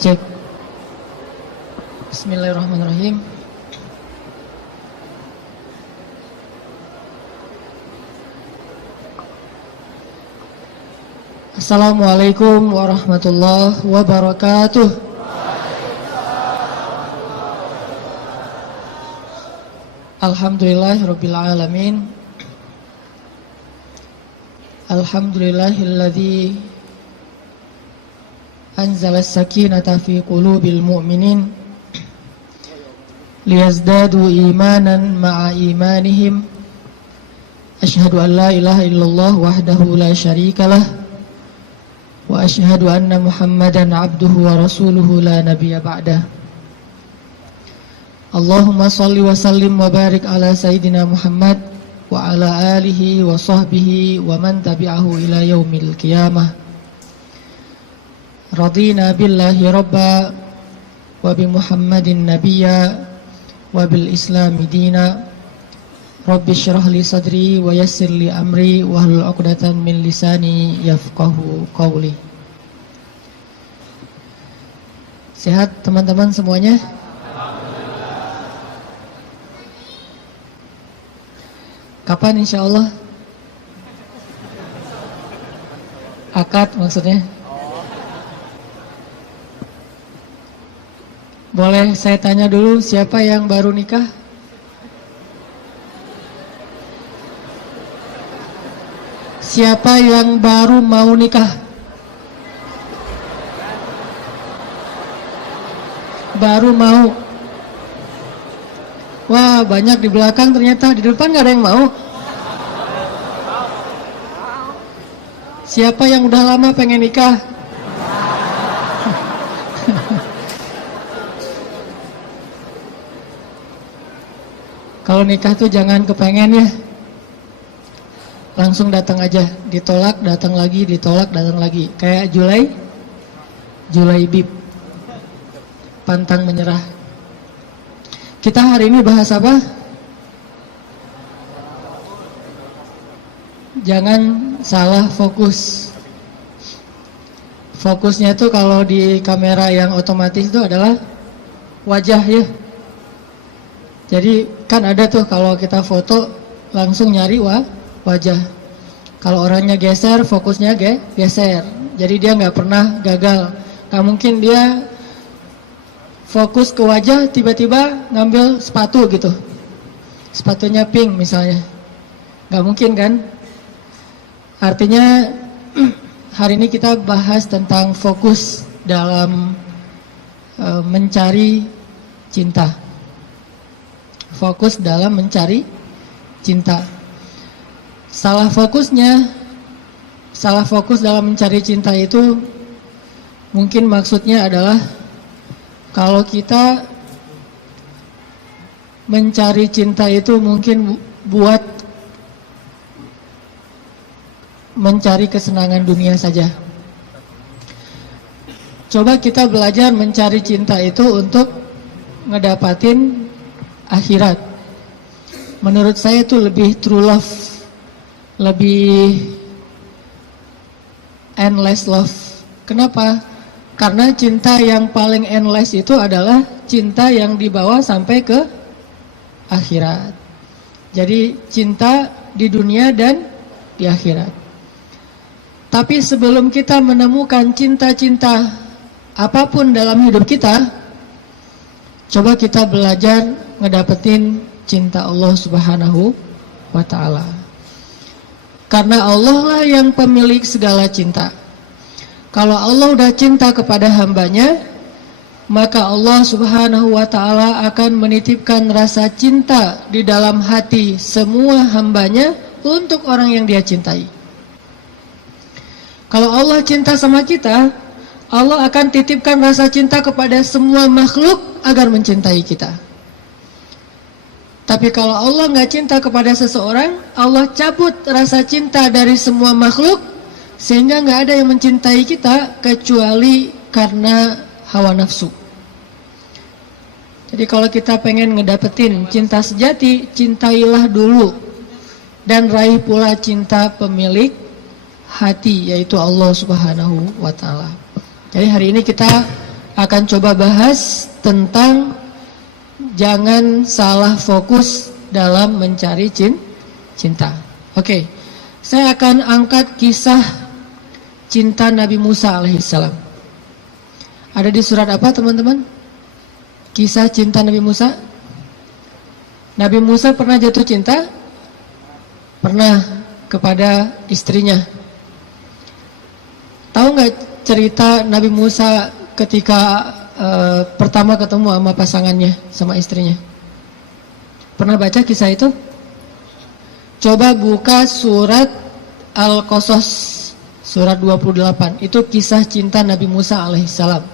Cek. Bismillahirrahmanirrahim. Assalamualaikum warahmatullahi wabarakatuh. Alhamdulillahirabbil alamin. Alhamdulillahilladzi anzala as-sakinata fi qulubil mu'minin liyazdadu imanan ma'a imanihim. Asyhadu an la ilaha illallah wahdahu la syarikalah wa asyhadu anna Muhammadan abduhu wa rasuluhu la nabiyya ba'dah. Allahumma salli wa sallim wa barik ala sayyidina Muhammad wa ala alihi wa sahbihi wa man tabi'ahu ila yaumil qiyamah. Radina billahi rabba wa bi Muhammadin nabiyya wa bil islami dina. Rabbi syrah li sadri wa yassir li amri wa hlul 'uqdatam min lisani yafqahu qawli. Sehat teman-teman semuanya? Kapan insyaallah? Akad maksudnya? Boleh saya tanya dulu, siapa yang baru nikah? Siapa yang baru mau nikah? Baru mau. Wah, banyak di belakang ternyata. Di depan gak ada yang mau. Siapa yang udah lama pengen nikah? Kalau nikah tuh jangan kepengen ya. Langsung datang aja, ditolak datang lagi, ditolak datang lagi. Kayak Julaibib, pantang menyerah. Kita hari ini bahas apa? Jangan salah fokus. Fokusnya tuh kalau di kamera yang otomatis itu adalah wajah ya. Jadi kan ada tuh kalau kita foto langsung nyari wajah. Kalau orangnya geser, fokusnya geser. Jadi dia nggak pernah gagal. Nggak mungkin dia fokus ke wajah tiba-tiba ngambil sepatu gitu. Sepatunya pink misalnya. Nggak mungkin kan? Artinya hari ini kita bahas tentang fokus dalam mencari cinta. Fokus dalam mencari cinta. Salah fokus dalam mencari cinta itu mungkin maksudnya adalah kalau kita mencari cinta itu mungkin buat mencari kesenangan dunia saja. Coba kita belajar mencari cinta itu untuk ngedapatin akhirat. Menurut saya itu lebih true love, lebih endless love. Kenapa? Karena cinta yang paling endless itu adalah cinta yang dibawa sampai ke akhirat. Jadi cinta di dunia dan di akhirat. Tapi sebelum kita menemukan cinta-cinta apapun dalam hidup kita, coba kita belajar ngedapetin cinta Allah Subhanahu wa ta'ala. Karena Allah lah yang pemilik segala cinta. Kalau Allah udah cinta kepada hambanya, maka Allah Subhanahu wa ta'ala akan menitipkan rasa cinta di dalam hati semua hambanya untuk orang yang dia cintai. Kalau Allah cinta sama kita, Allah akan titipkan rasa cinta kepada semua makhluk agar mencintai kita. Tapi kalau Allah nggak cinta kepada seseorang, Allah cabut rasa cinta dari semua makhluk, sehingga nggak ada yang mencintai kita kecuali karena hawa nafsu. Jadi kalau kita pengen ngedapetin cinta sejati, cintailah dulu dan raih pula cinta pemilik hati, yaitu Allah Subhanahu wa ta'ala. Jadi hari ini kita akan coba bahas tentang jangan salah fokus dalam mencari cinta. Oke, saya akan angkat kisah cinta Nabi Musa alaihissalam. Ada di surat apa teman-teman? Kisah cinta Nabi Musa. Nabi Musa pernah jatuh cinta? Pernah, kepada istrinya. Tahu nggak cerita Nabi Musa ketika pertama ketemu sama pasangannya, sama istrinya? Pernah baca kisah itu? Coba buka surat Al-Qasas, surat 28. Itu kisah cinta Nabi Musa alaihissalam.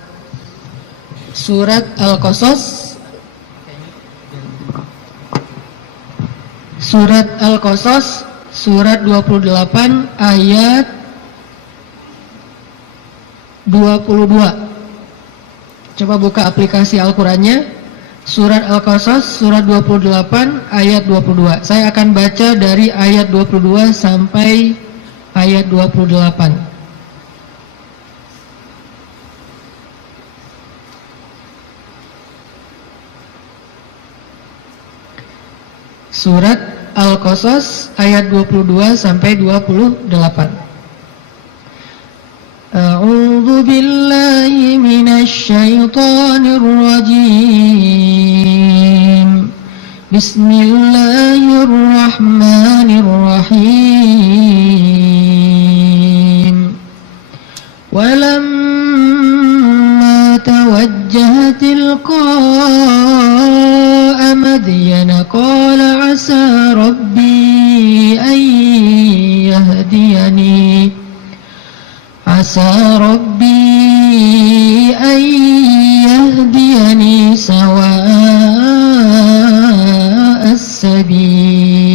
Surat Al-Qasas, surat Al-Qasas, surat 28 ayat 22. Coba buka aplikasi Al-Qurannya. Surat Al-Qasas, surat 28 ayat 22. Saya akan baca dari ayat 22 sampai ayat 28. Surat Al-Qasas ayat 22 sampai 28. A'udzu billahi minasy syaithanir rajim. Bismillahirrahmanirrahim. Walamma tawajjaha tilqa'a Madyana qala 'asa rabbi an yahdiyani عسى ربي أن يهديني سواء السبيل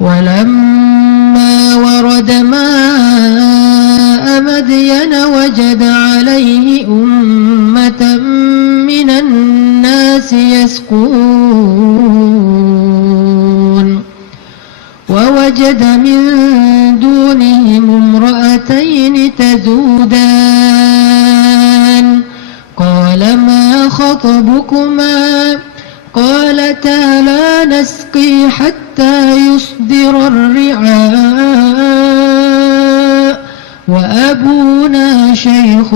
ولما ورد ماء مدين وجد عليه أمة من الناس يسقون ووجد من دونهم امرأتين تذودان قال ما خطبكما قالتا لا نسقي حتى يصدر الرعاء وأبونا شيخ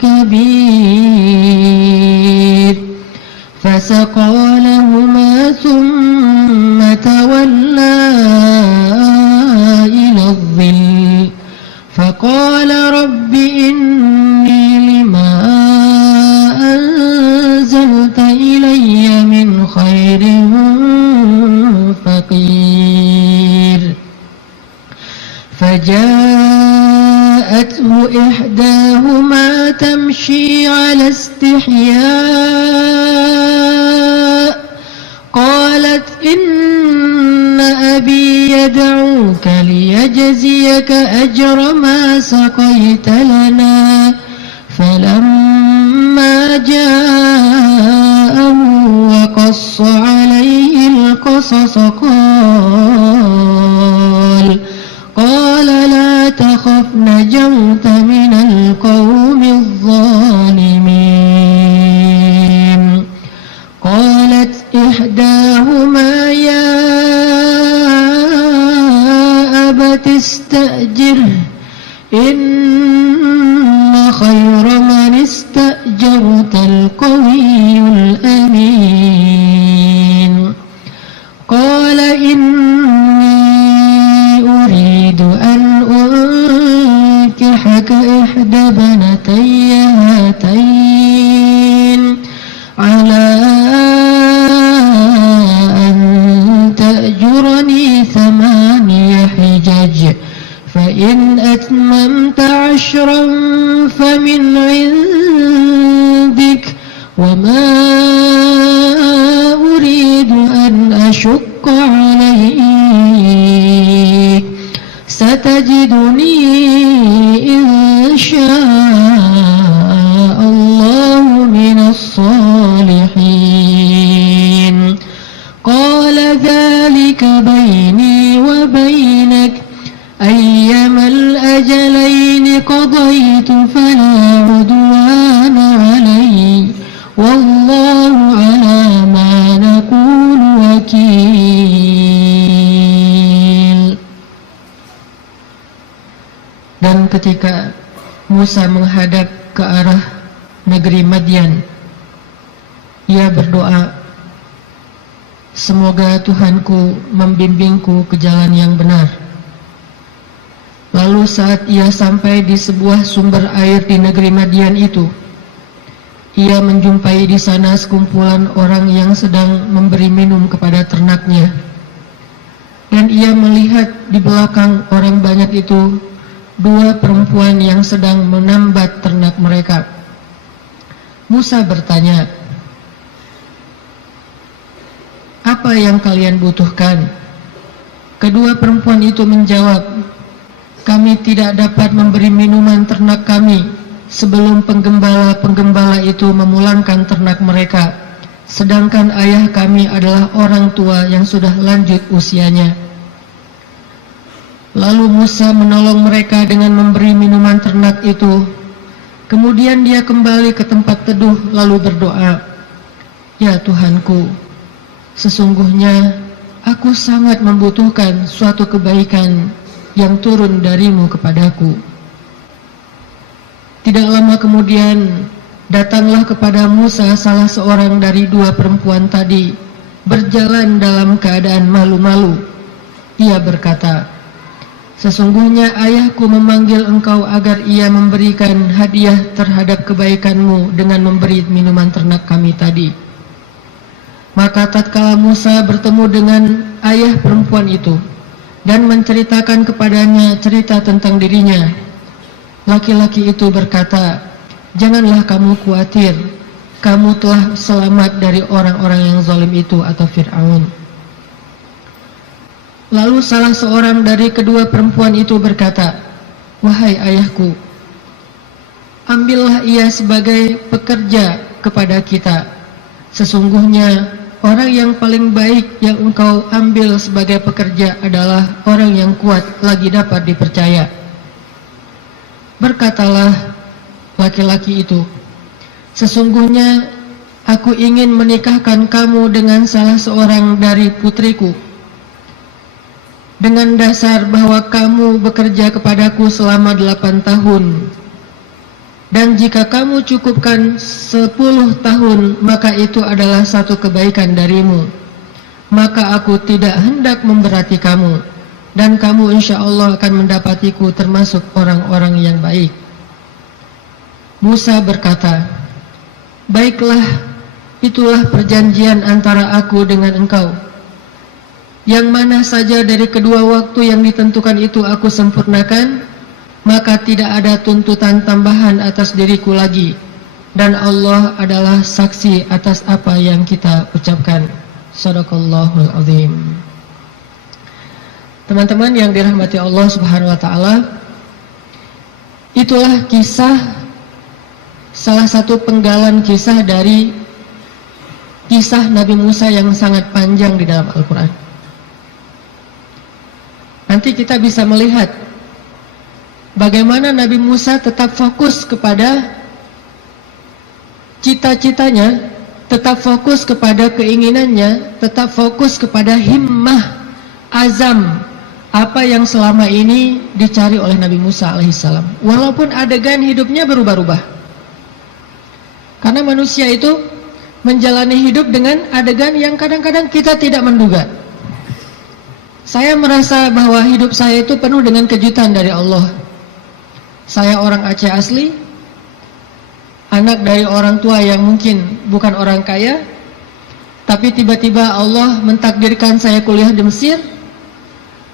كبير فسقى لهما ثم تولى إلى الظل فقال رب إني لما أنزلت إلي من خير فقير فجاءته إحداهما تمشي على استحياء قالت إن أبي يدعوك ليجزيك أجر ما سقيت لنا فلما جاءه وقص عليه القصص قال لا تخف نجوت من القوم الظالمين قالت إحداهما يا أبت استأجره إن خير من استأجرت القوي الأمين قال إني أريد أن أنكحك إحدى بنتي هاتين على أن تأجرني 8 حجج فإن أتممت 10 فمن عندك وما أريد أن أشق عليك ستجدني إن شاء الله من الصالحين قال ذلك بيني وبينك أيما الأجلين قضيت فلا عدوان علي والله على ما نقول wakil. Dan ketika Musa menghadap ke arah negeri Madian, ia berdoa, semoga Tuhanku membimbingku ke jalan yang benar. Lalu saat ia sampai di sebuah sumber air di negeri Madian itu, ia menjumpai di sana sekumpulan orang yang sedang memberi minum kepada ternaknya. Dan ia melihat di belakang orang banyak itu dua perempuan yang sedang menambat ternak mereka. Musa bertanya, apa yang kalian butuhkan? Kedua perempuan itu menjawab, kami tidak dapat memberi minuman ternak kami sebelum penggembala-penggembala itu memulangkan ternak mereka, sedangkan ayah kami adalah orang tua yang sudah lanjut usianya. Lalu Musa menolong mereka dengan memberi minuman ternak itu. Kemudian dia kembali ke tempat teduh lalu berdoa, ya Tuhanku, sesungguhnya aku sangat membutuhkan suatu kebaikan yang turun darimu kepadaku. Tidak lama kemudian datanglah kepada Musa salah seorang dari dua perempuan tadi, berjalan dalam keadaan malu-malu. Ia berkata, sesungguhnya ayahku memanggil engkau agar ia memberikan hadiah terhadap kebaikanmu dengan memberi minuman ternak kami tadi. Maka tatkala Musa bertemu dengan ayah perempuan itu dan menceritakan kepadanya cerita tentang dirinya, laki-laki itu berkata, janganlah kamu khawatir, kamu telah selamat dari orang-orang yang zalim itu atau Fir'aun. Lalu salah seorang dari kedua perempuan itu berkata, wahai ayahku, ambillah ia sebagai pekerja kepada kita. Sesungguhnya orang yang paling baik yang engkau ambil sebagai pekerja adalah orang yang kuat lagi dapat dipercaya. Berkatalah laki-laki itu, sesungguhnya aku ingin menikahkan kamu dengan salah seorang dari putriku, dengan dasar bahwa kamu bekerja kepadaku selama 8 tahun. Dan jika kamu cukupkan 10 tahun, maka itu adalah satu kebaikan darimu. Maka aku tidak hendak memberati kamu, dan kamu insya Allah akan mendapatiku termasuk orang-orang yang baik. Musa berkata, baiklah, itulah perjanjian antara aku dengan engkau. Yang mana saja dari kedua waktu yang ditentukan itu aku sempurnakan, maka tidak ada tuntutan tambahan atas diriku lagi, dan Allah adalah saksi atas apa yang kita ucapkan. Shadaqallahul azim. Teman-teman yang dirahmati Allah Subhanahu wa taala, itulah kisah, salah satu penggalan kisah dari kisah Nabi Musa yang sangat panjang di dalam Al-Quran. Nanti kita bisa melihat bagaimana Nabi Musa tetap fokus kepada cita-citanya, tetap fokus kepada keinginannya, tetap fokus kepada himmah, azam, apa yang selama ini dicari oleh Nabi Musa alaihissalam. Walaupun adegan hidupnya berubah-ubah. Karena manusia itu menjalani hidup dengan adegan yang kadang-kadang kita tidak menduga. Saya merasa bahwa hidup saya itu penuh dengan kejutan dari Allah. Saya orang Aceh asli, anak dari orang tua yang mungkin bukan orang kaya, tapi tiba-tiba Allah mentakdirkan saya kuliah di Mesir.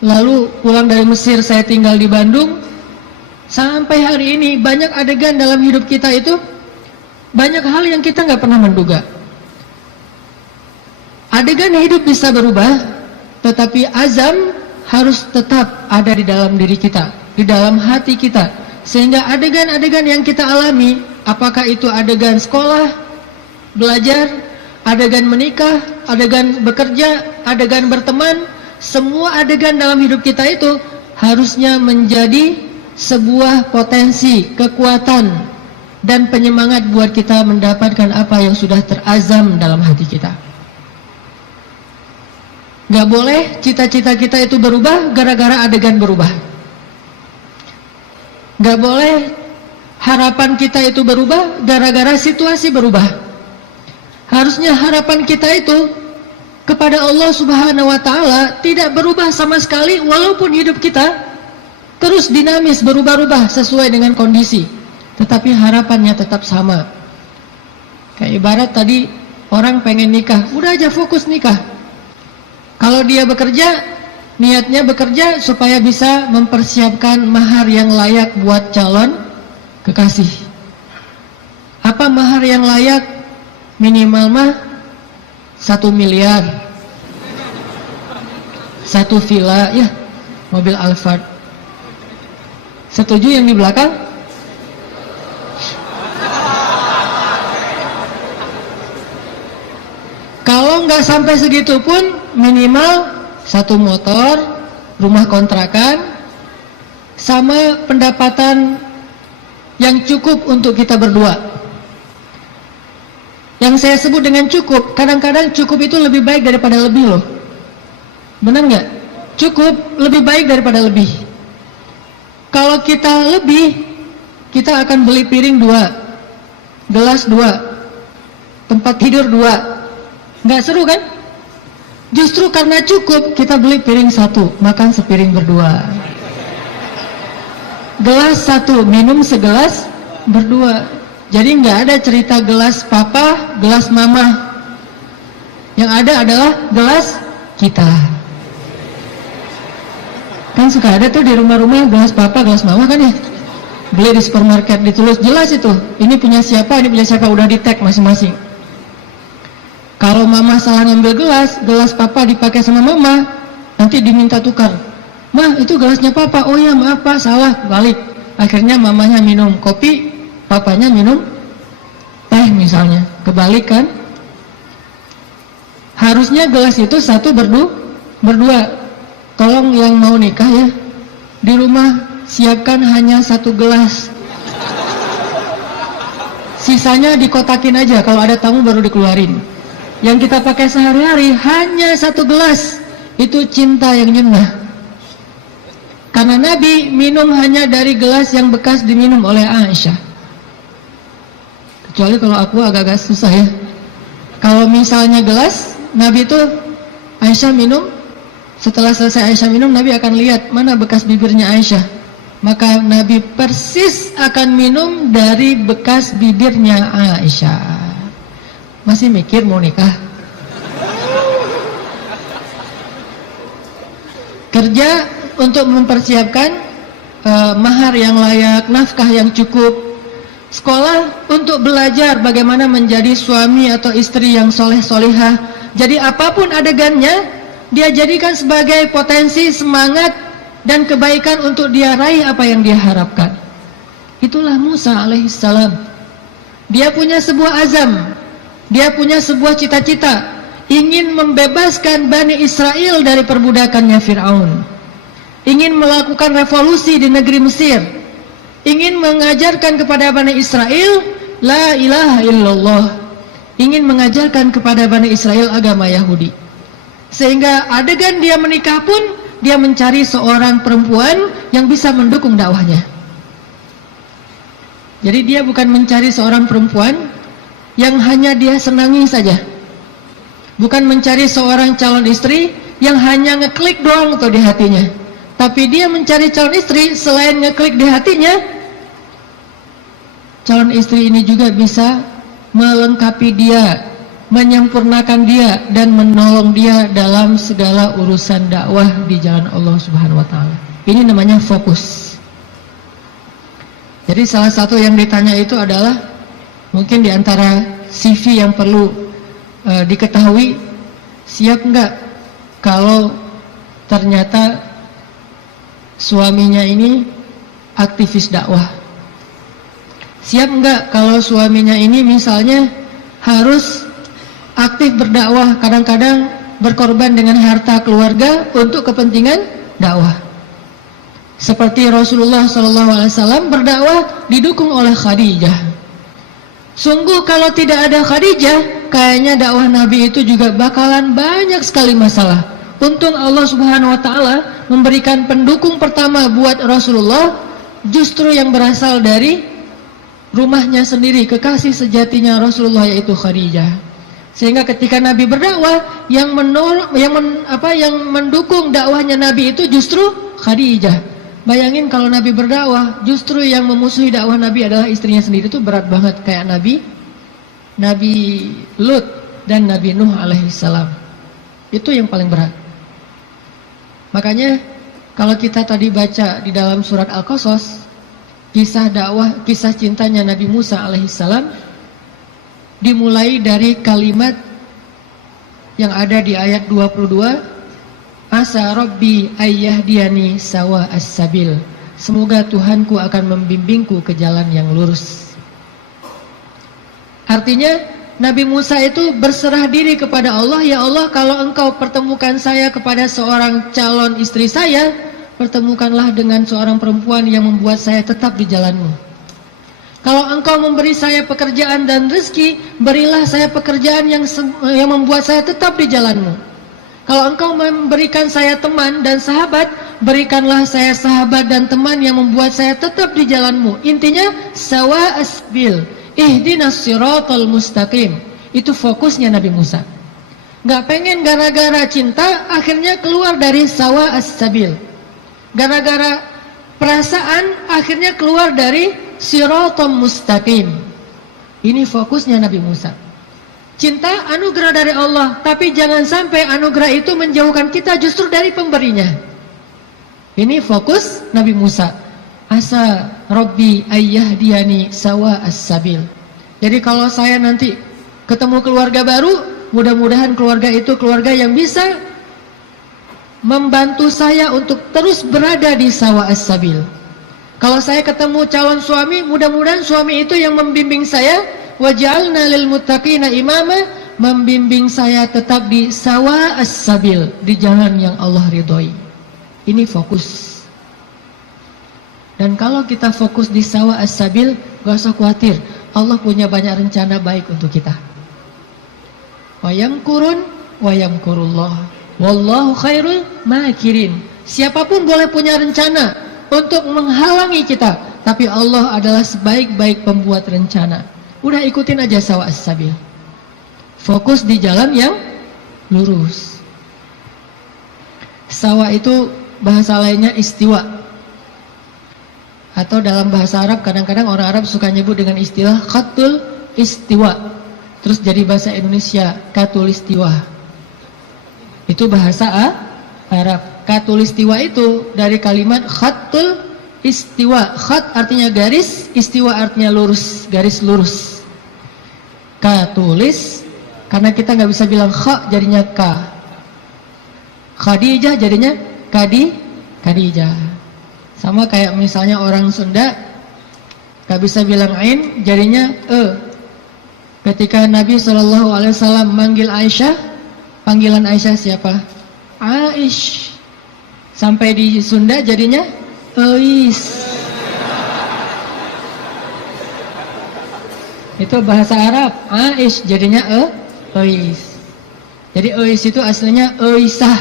Lalu pulang dari Mesir saya tinggal di Bandung. Sampai hari ini banyak adegan dalam hidup kita itu, banyak hal yang kita nggak pernah menduga. Adegan hidup bisa berubah, tetapi azam harus tetap ada di dalam diri kita, di dalam hati kita. Sehingga adegan-adegan yang kita alami, apakah itu adegan sekolah, belajar, adegan menikah, adegan bekerja, adegan berteman, semua adegan dalam hidup kita itu harusnya menjadi sebuah potensi, kekuatan, dan penyemangat buat kita mendapatkan apa yang sudah terazam dalam hati kita. Gak boleh cita-cita kita itu berubah gara-gara adegan berubah. Gak boleh harapan kita itu berubah gara-gara situasi berubah. Harusnya harapan kita itu kepada Allah Subhanahu wa Ta'ala tidak berubah sama sekali, walaupun hidup kita terus dinamis, berubah-ubah sesuai dengan kondisi, tetapi harapannya tetap sama. Kayak ibarat tadi orang pengen nikah, udah aja fokus nikah. Kalau dia bekerja, niatnya bekerja supaya bisa mempersiapkan mahar yang layak buat calon kekasih. Apa mahar yang layak? Minimal mah 1 miliar, 1 villa, ya, mobil Alphard. Setuju yang di belakang? Kalau nggak sampai segitu pun minimal 1 motor, rumah kontrakan, sama pendapatan yang cukup untuk kita berdua. Yang saya sebut dengan cukup, kadang-kadang cukup itu lebih baik daripada lebih loh. Benar nggak? Cukup lebih baik daripada lebih. Kalau kita lebih, kita akan beli piring 2, gelas 2, tempat tidur 2. Nggak seru kan? Justru karena cukup, kita beli piring 1, makan sepiring berdua. Gelas 1, minum segelas berdua. Jadi nggak ada cerita gelas papa, gelas mama. Yang ada adalah gelas kita. Kan suka ada tuh di rumah-rumah gelas papa, gelas mama kan ya. Beli di supermarket, ditulis jelas itu. Ini punya siapa, ini punya siapa, udah di tag masing-masing. Kalau mama salah ngambil gelas, gelas papa dipakai sama mama, nanti diminta tukar. Mah, itu gelasnya papa. Oh ya, maaf pak, salah, balik. Akhirnya mamanya minum kopi, papanya minum teh misalnya. Kebalik kan? Harusnya gelas itu 1 berdua. Tolong yang mau nikah ya, di rumah siapkan hanya 1 gelas. Sisanya dikotakin aja, kalau ada tamu baru dikeluarin. Yang kita pakai sehari-hari hanya 1 gelas. Itu cinta yang nyembah. Karena Nabi minum hanya dari gelas yang bekas diminum oleh Aisyah. Kecuali kalau aku agak-agak susah ya. Kalau misalnya gelas, Nabi itu Aisyah minum, setelah selesai Aisyah minum, Nabi akan lihat mana bekas bibirnya Aisyah. Maka Nabi persis akan minum dari bekas bibirnya Aisyah. Masih mikir mau nikah? Kerja untuk mempersiapkan mahar yang layak, nafkah yang cukup. Sekolah untuk belajar bagaimana menjadi suami atau istri yang soleh-solihah. Jadi apapun adegannya, dia jadikan sebagai potensi, semangat, dan kebaikan untuk dia raih apa yang dia harapkan. Itulah Musa alaihissalam. Dia punya sebuah azam, dia punya sebuah cita-cita, ingin membebaskan Bani Israel dari perbudakannya Fir'aun, ingin melakukan revolusi di negeri Mesir, ingin mengajarkan kepada Bani Israel la ilaha illallah, ingin mengajarkan kepada Bani Israel agama Yahudi. Sehingga adegan dia menikah pun, dia mencari seorang perempuan yang bisa mendukung dakwahnya. Jadi dia bukan mencari seorang perempuan yang hanya dia senangi saja, bukan mencari seorang calon istri yang hanya ngeklik doang tuh di hatinya, tapi dia mencari calon istri selain ngeklik di hatinya, calon istri ini juga bisa melengkapi dia, menyempurnakan dia, dan menolong dia dalam segala urusan dakwah di jalan Allah Subhanahu wa Ta'ala. Ini namanya fokus. Jadi salah satu yang ditanya itu adalah, mungkin di antara CV yang perlu diketahui, siap nggak kalau ternyata suaminya ini aktivis dakwah? Siap nggak kalau suaminya ini misalnya harus aktif berdakwah, kadang-kadang berkorban dengan harta keluarga untuk kepentingan dakwah? Seperti Rasulullah SAW berdakwah didukung oleh Khadijah. Sungguh kalau tidak ada Khadijah, kayaknya dakwah Nabi itu juga bakalan banyak sekali masalah. Untung Allah Subhanahu wa taala memberikan pendukung pertama buat Rasulullah justru yang berasal dari rumahnya sendiri, kekasih sejatinya Rasulullah, yaitu Khadijah. Sehingga ketika Nabi berdakwah, yang mendukung dakwahnya Nabi itu justru Khadijah. Bayangin kalau Nabi berdakwah, justru yang memusuhi dakwah Nabi adalah istrinya sendiri, itu berat banget. Kayak Nabi Lut dan Nabi Nuh alaihissalam. Itu yang paling berat. Makanya kalau kita tadi baca di dalam surat Al-Qasas, kisah dakwah, kisah cintanya Nabi Musa alaihissalam dimulai dari kalimat yang ada di ayat 22, Asa Rabbi ayyahdiani sawa as-sabil. Semoga Tuhanku akan membimbingku ke jalan yang lurus. Artinya Nabi Musa itu berserah diri kepada Allah. Ya Allah, kalau engkau pertemukan saya kepada seorang calon istri saya, pertemukanlah dengan seorang perempuan yang membuat saya tetap di jalanmu. Kalau engkau memberi saya pekerjaan dan rezeki, berilah saya pekerjaan yang membuat saya tetap di jalanmu. Kalau engkau memberikan saya teman dan sahabat, berikanlah saya sahabat dan teman yang membuat saya tetap di jalanmu. Intinya sawa asbil, ihdinas siratal mustaqim. Itu fokusnya Nabi Musa. Gak pengen gara-gara cinta akhirnya keluar dari sawa as-sabil. Gara-gara perasaan akhirnya keluar dari siratal mustaqim. Ini fokusnya Nabi Musa. Cinta anugerah dari Allah, tapi jangan sampai anugerah itu menjauhkan kita justru dari pemberinya. Ini fokus Nabi Musa. Asa Rabbi ayyahdiani sawa as-sabil. Jadi kalau saya nanti ketemu keluarga baru, mudah-mudahan keluarga itu keluarga yang bisa membantu saya untuk terus berada di sawa as-sabil. Kalau saya ketemu calon suami, mudah-mudahan suami itu yang membimbing saya, waj'alna lil muttaqina imama, membimbing saya tetap di sawa as-sabil, di jalan yang Allah ridhoi. Ini fokus. Dan kalau kita fokus di sawa as-sabil, gak usah khawatir, Allah punya banyak rencana baik untuk kita. Wa yamkurun wa yamkurullah, wallahu khairul makirin. Siapapun boleh punya rencana untuk menghalangi kita, tapi Allah adalah sebaik-baik pembuat rencana. Udah ikutin aja sawa as-sabil. Fokus di jalan yang lurus. Sawa itu bahasa lainnya istiwa. Atau dalam bahasa Arab kadang-kadang orang Arab suka nyebut dengan istilah khatul istiwa. Terus jadi bahasa Indonesia katulistiwa. Itu bahasa Arab. Katulistiwa itu dari kalimat khatul istiwa. Khat artinya garis, istiwa artinya lurus, garis lurus. Katulis, karena kita nggak bisa bilang kha jadinya ka. Khadijah jadinya Khadijah. Sama kayak misalnya orang Sunda nggak bisa bilang ain jadinya e. Ketika Nabi SAW manggil Aisyah, panggilan Aisyah siapa? Aish. Sampai di Sunda jadinya Eis. Itu bahasa Arab. Aish jadinya Eis. Jadi Eis itu aslinya Eisah.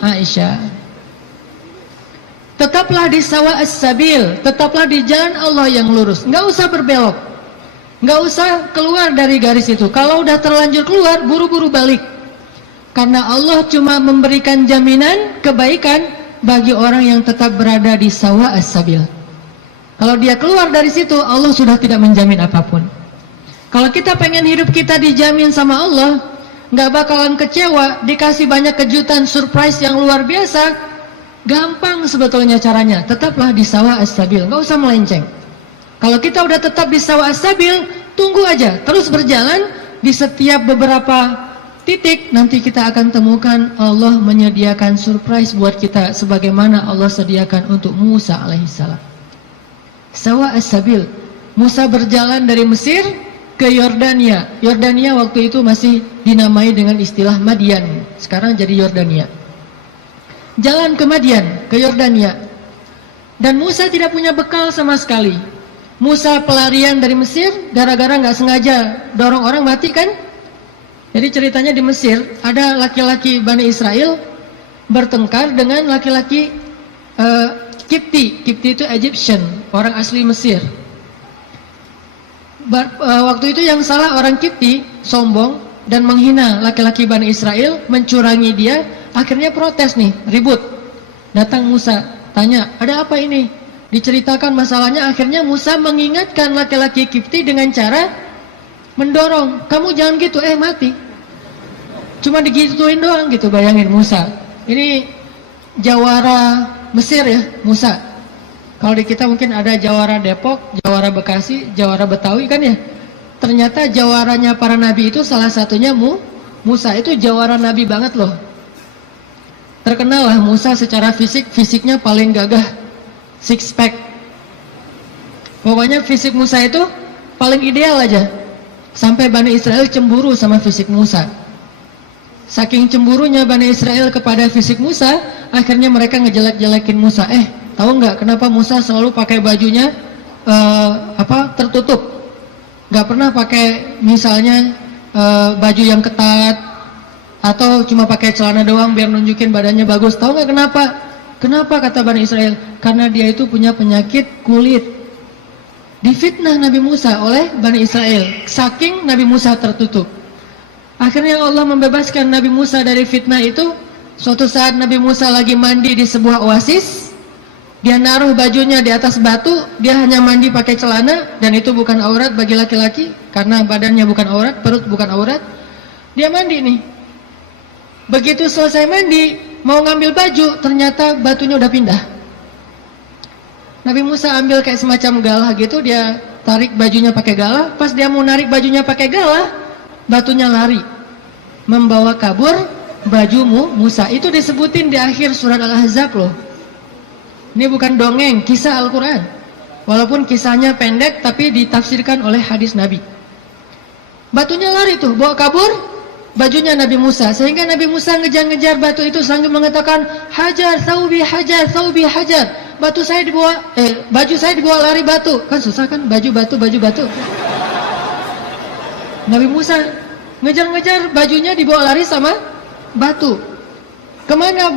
Aisyah. Tetaplah di sawa as-sabil, tetaplah di jalan Allah yang lurus. Nggak usah berbelok, nggak usah keluar dari garis itu. Kalau udah terlanjur keluar, buru-buru balik. Karena Allah cuma memberikan jaminan kebaikan bagi orang yang tetap berada di sawa as-sabil. Kalau dia keluar dari situ, Allah sudah tidak menjamin apapun. Kalau kita pengen hidup kita dijamin sama Allah, nggak bakalan kecewa, dikasih banyak kejutan, surprise yang luar biasa. Gampang sebetulnya caranya, tetaplah di sawa as-sabil, nggak usah melenceng. Kalau kita udah tetap di sawa as-sabil, tunggu aja, terus berjalan. Di setiap beberapa titik nanti kita akan temukan Allah menyediakan surprise buat kita, sebagaimana Allah sediakan untuk Musa alaihissalam. Sawa as-sabil. Musa berjalan dari Mesir ke Yordania. Yordania waktu itu masih dinamai dengan istilah Madian, sekarang jadi Yordania. jalan ke Madian, ke Yordania. Dan Musa tidak punya bekal sama sekali. Musa pelarian dari Mesir gara-gara nggak sengaja dorong orang mati kan? Jadi ceritanya di Mesir ada laki-laki Bani Israel bertengkar dengan laki-laki Kipti. Kipti itu Egyptian, orang asli Mesir. Waktu itu yang salah orang Kipti, sombong dan menghina laki-laki Bani Israel, mencurangi dia. Akhirnya protes nih, ribut. Datang Musa, tanya, ada apa ini? Diceritakan masalahnya, akhirnya Musa mengingatkan laki-laki Kipti dengan cara mendorong, kamu jangan gitu, mati. Cuma digituin doang gitu, bayangin Musa. Ini jawara Mesir ya, Musa. Kalau di kita mungkin ada jawara Depok, jawara Bekasi, jawara Betawi kan ya. Ternyata jawaranya para nabi itu salah satunya Musa, itu jawara nabi banget loh. Terkenal lah Musa secara fisiknya paling gagah, six pack. Pokoknya fisik Musa itu paling ideal aja. Sampai Bani Israel cemburu sama fisik Musa. Saking cemburunya Bani Israel kepada fisik Musa, akhirnya mereka ngejelek-jelekin Musa. Tahu nggak kenapa Musa selalu pakai bajunya tertutup? Nggak pernah pakai misalnya baju yang ketat, atau cuma pakai celana doang biar nunjukin badannya bagus. Tahu nggak kenapa? Kenapa kata Bani Israel? Karena dia itu punya penyakit kulit. Difitnah Nabi Musa oleh Bani Israel. Saking Nabi Musa tertutup. Akhirnya Allah membebaskan Nabi Musa dari fitnah itu. Suatu saat Nabi Musa lagi mandi di sebuah oasis. Dia naruh bajunya di atas batu. Dia hanya mandi pakai celana. Dan itu bukan aurat bagi laki-laki. Karena badannya bukan aurat, perut bukan aurat. Dia mandi nih. Begitu selesai mandi, mau ngambil baju, ternyata batunya udah pindah. Nabi Musa ambil kayak semacam galah gitu, dia tarik bajunya pakai galah. Pas dia mau narik bajunya pakai galah, batunya lari, membawa kabur bajumu Musa. Itu disebutin di akhir surat Al-Ahzab loh. Ini bukan dongeng, kisah Al-Quran. Walaupun kisahnya pendek, tapi ditafsirkan oleh hadis Nabi. Batunya lari tuh, bawa kabur bajunya Nabi Musa, sehingga Nabi Musa ngejar-ngejar batu itu sambil mengatakan hajar, saubi, hajar, saubi, hajar. Batu saya dibawa, baju saya dibawa lari batu. Kan susah kan, baju batu, baju batu. Nabi Musa ngejar-ngejar bajunya dibawa lari sama batu. Kemana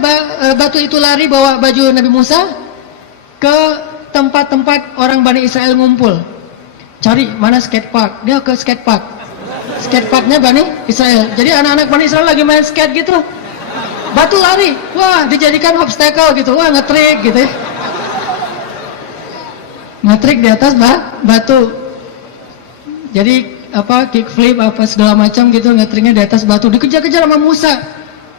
batu itu lari bawa baju Nabi Musa? Ke tempat-tempat orang Bani Israel ngumpul. Cari mana skate park, dia ke skate park. Skateparknya Bani Israel. Jadi anak-anak Bani Israel lagi main skate gitu, batu lari, wah dijadikan obstacle gitu, wah ngetrik gitu ya. Ngetrik di atas batu. Jadi kickflip apa segala macam gitu, ngetriknya di atas batu. Dikejar-kejar sama Musa.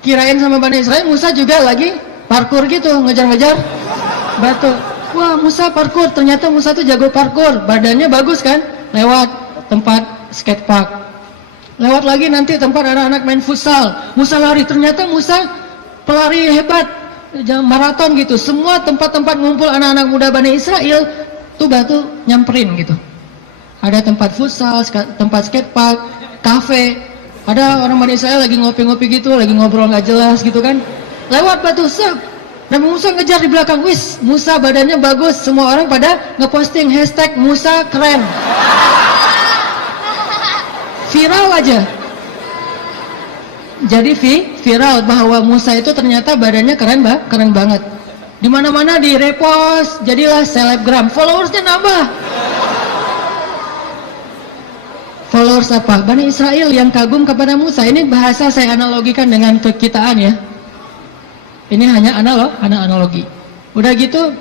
Kirain sama Bani Israel, Musa juga lagi parkur gitu, ngejar-ngejar batu. Wah Musa parkur, ternyata Musa tuh jago parkur, badannya bagus kan. Lewat tempat skatepark. Lewat lagi nanti tempat anak-anak main futsal. Musa lari, ternyata Musa pelari hebat, maraton gitu. Semua tempat-tempat ngumpul anak-anak muda Bani Israel tuh batu nyamperin gitu. Ada tempat futsal, tempat skatepark, kafe. Ada orang Bani Israel lagi ngopi-ngopi gitu, lagi ngobrol nggak jelas gitu kan. Lewat batu, Nabi Musa ngejar di belakang. Wis, Musa badannya bagus. Semua orang pada ngeposting hashtag Musa keren. Viral aja. Jadi viral bahwa Musa itu ternyata badannya keren banget. Di mana-mana di repost, jadilah selebgram. Followersnya nambah. Followers apa? Bani Israel yang kagum kepada Musa. Ini bahasa saya analogikan dengan kekitaan ya. Ini hanya analogi. Udah gitu,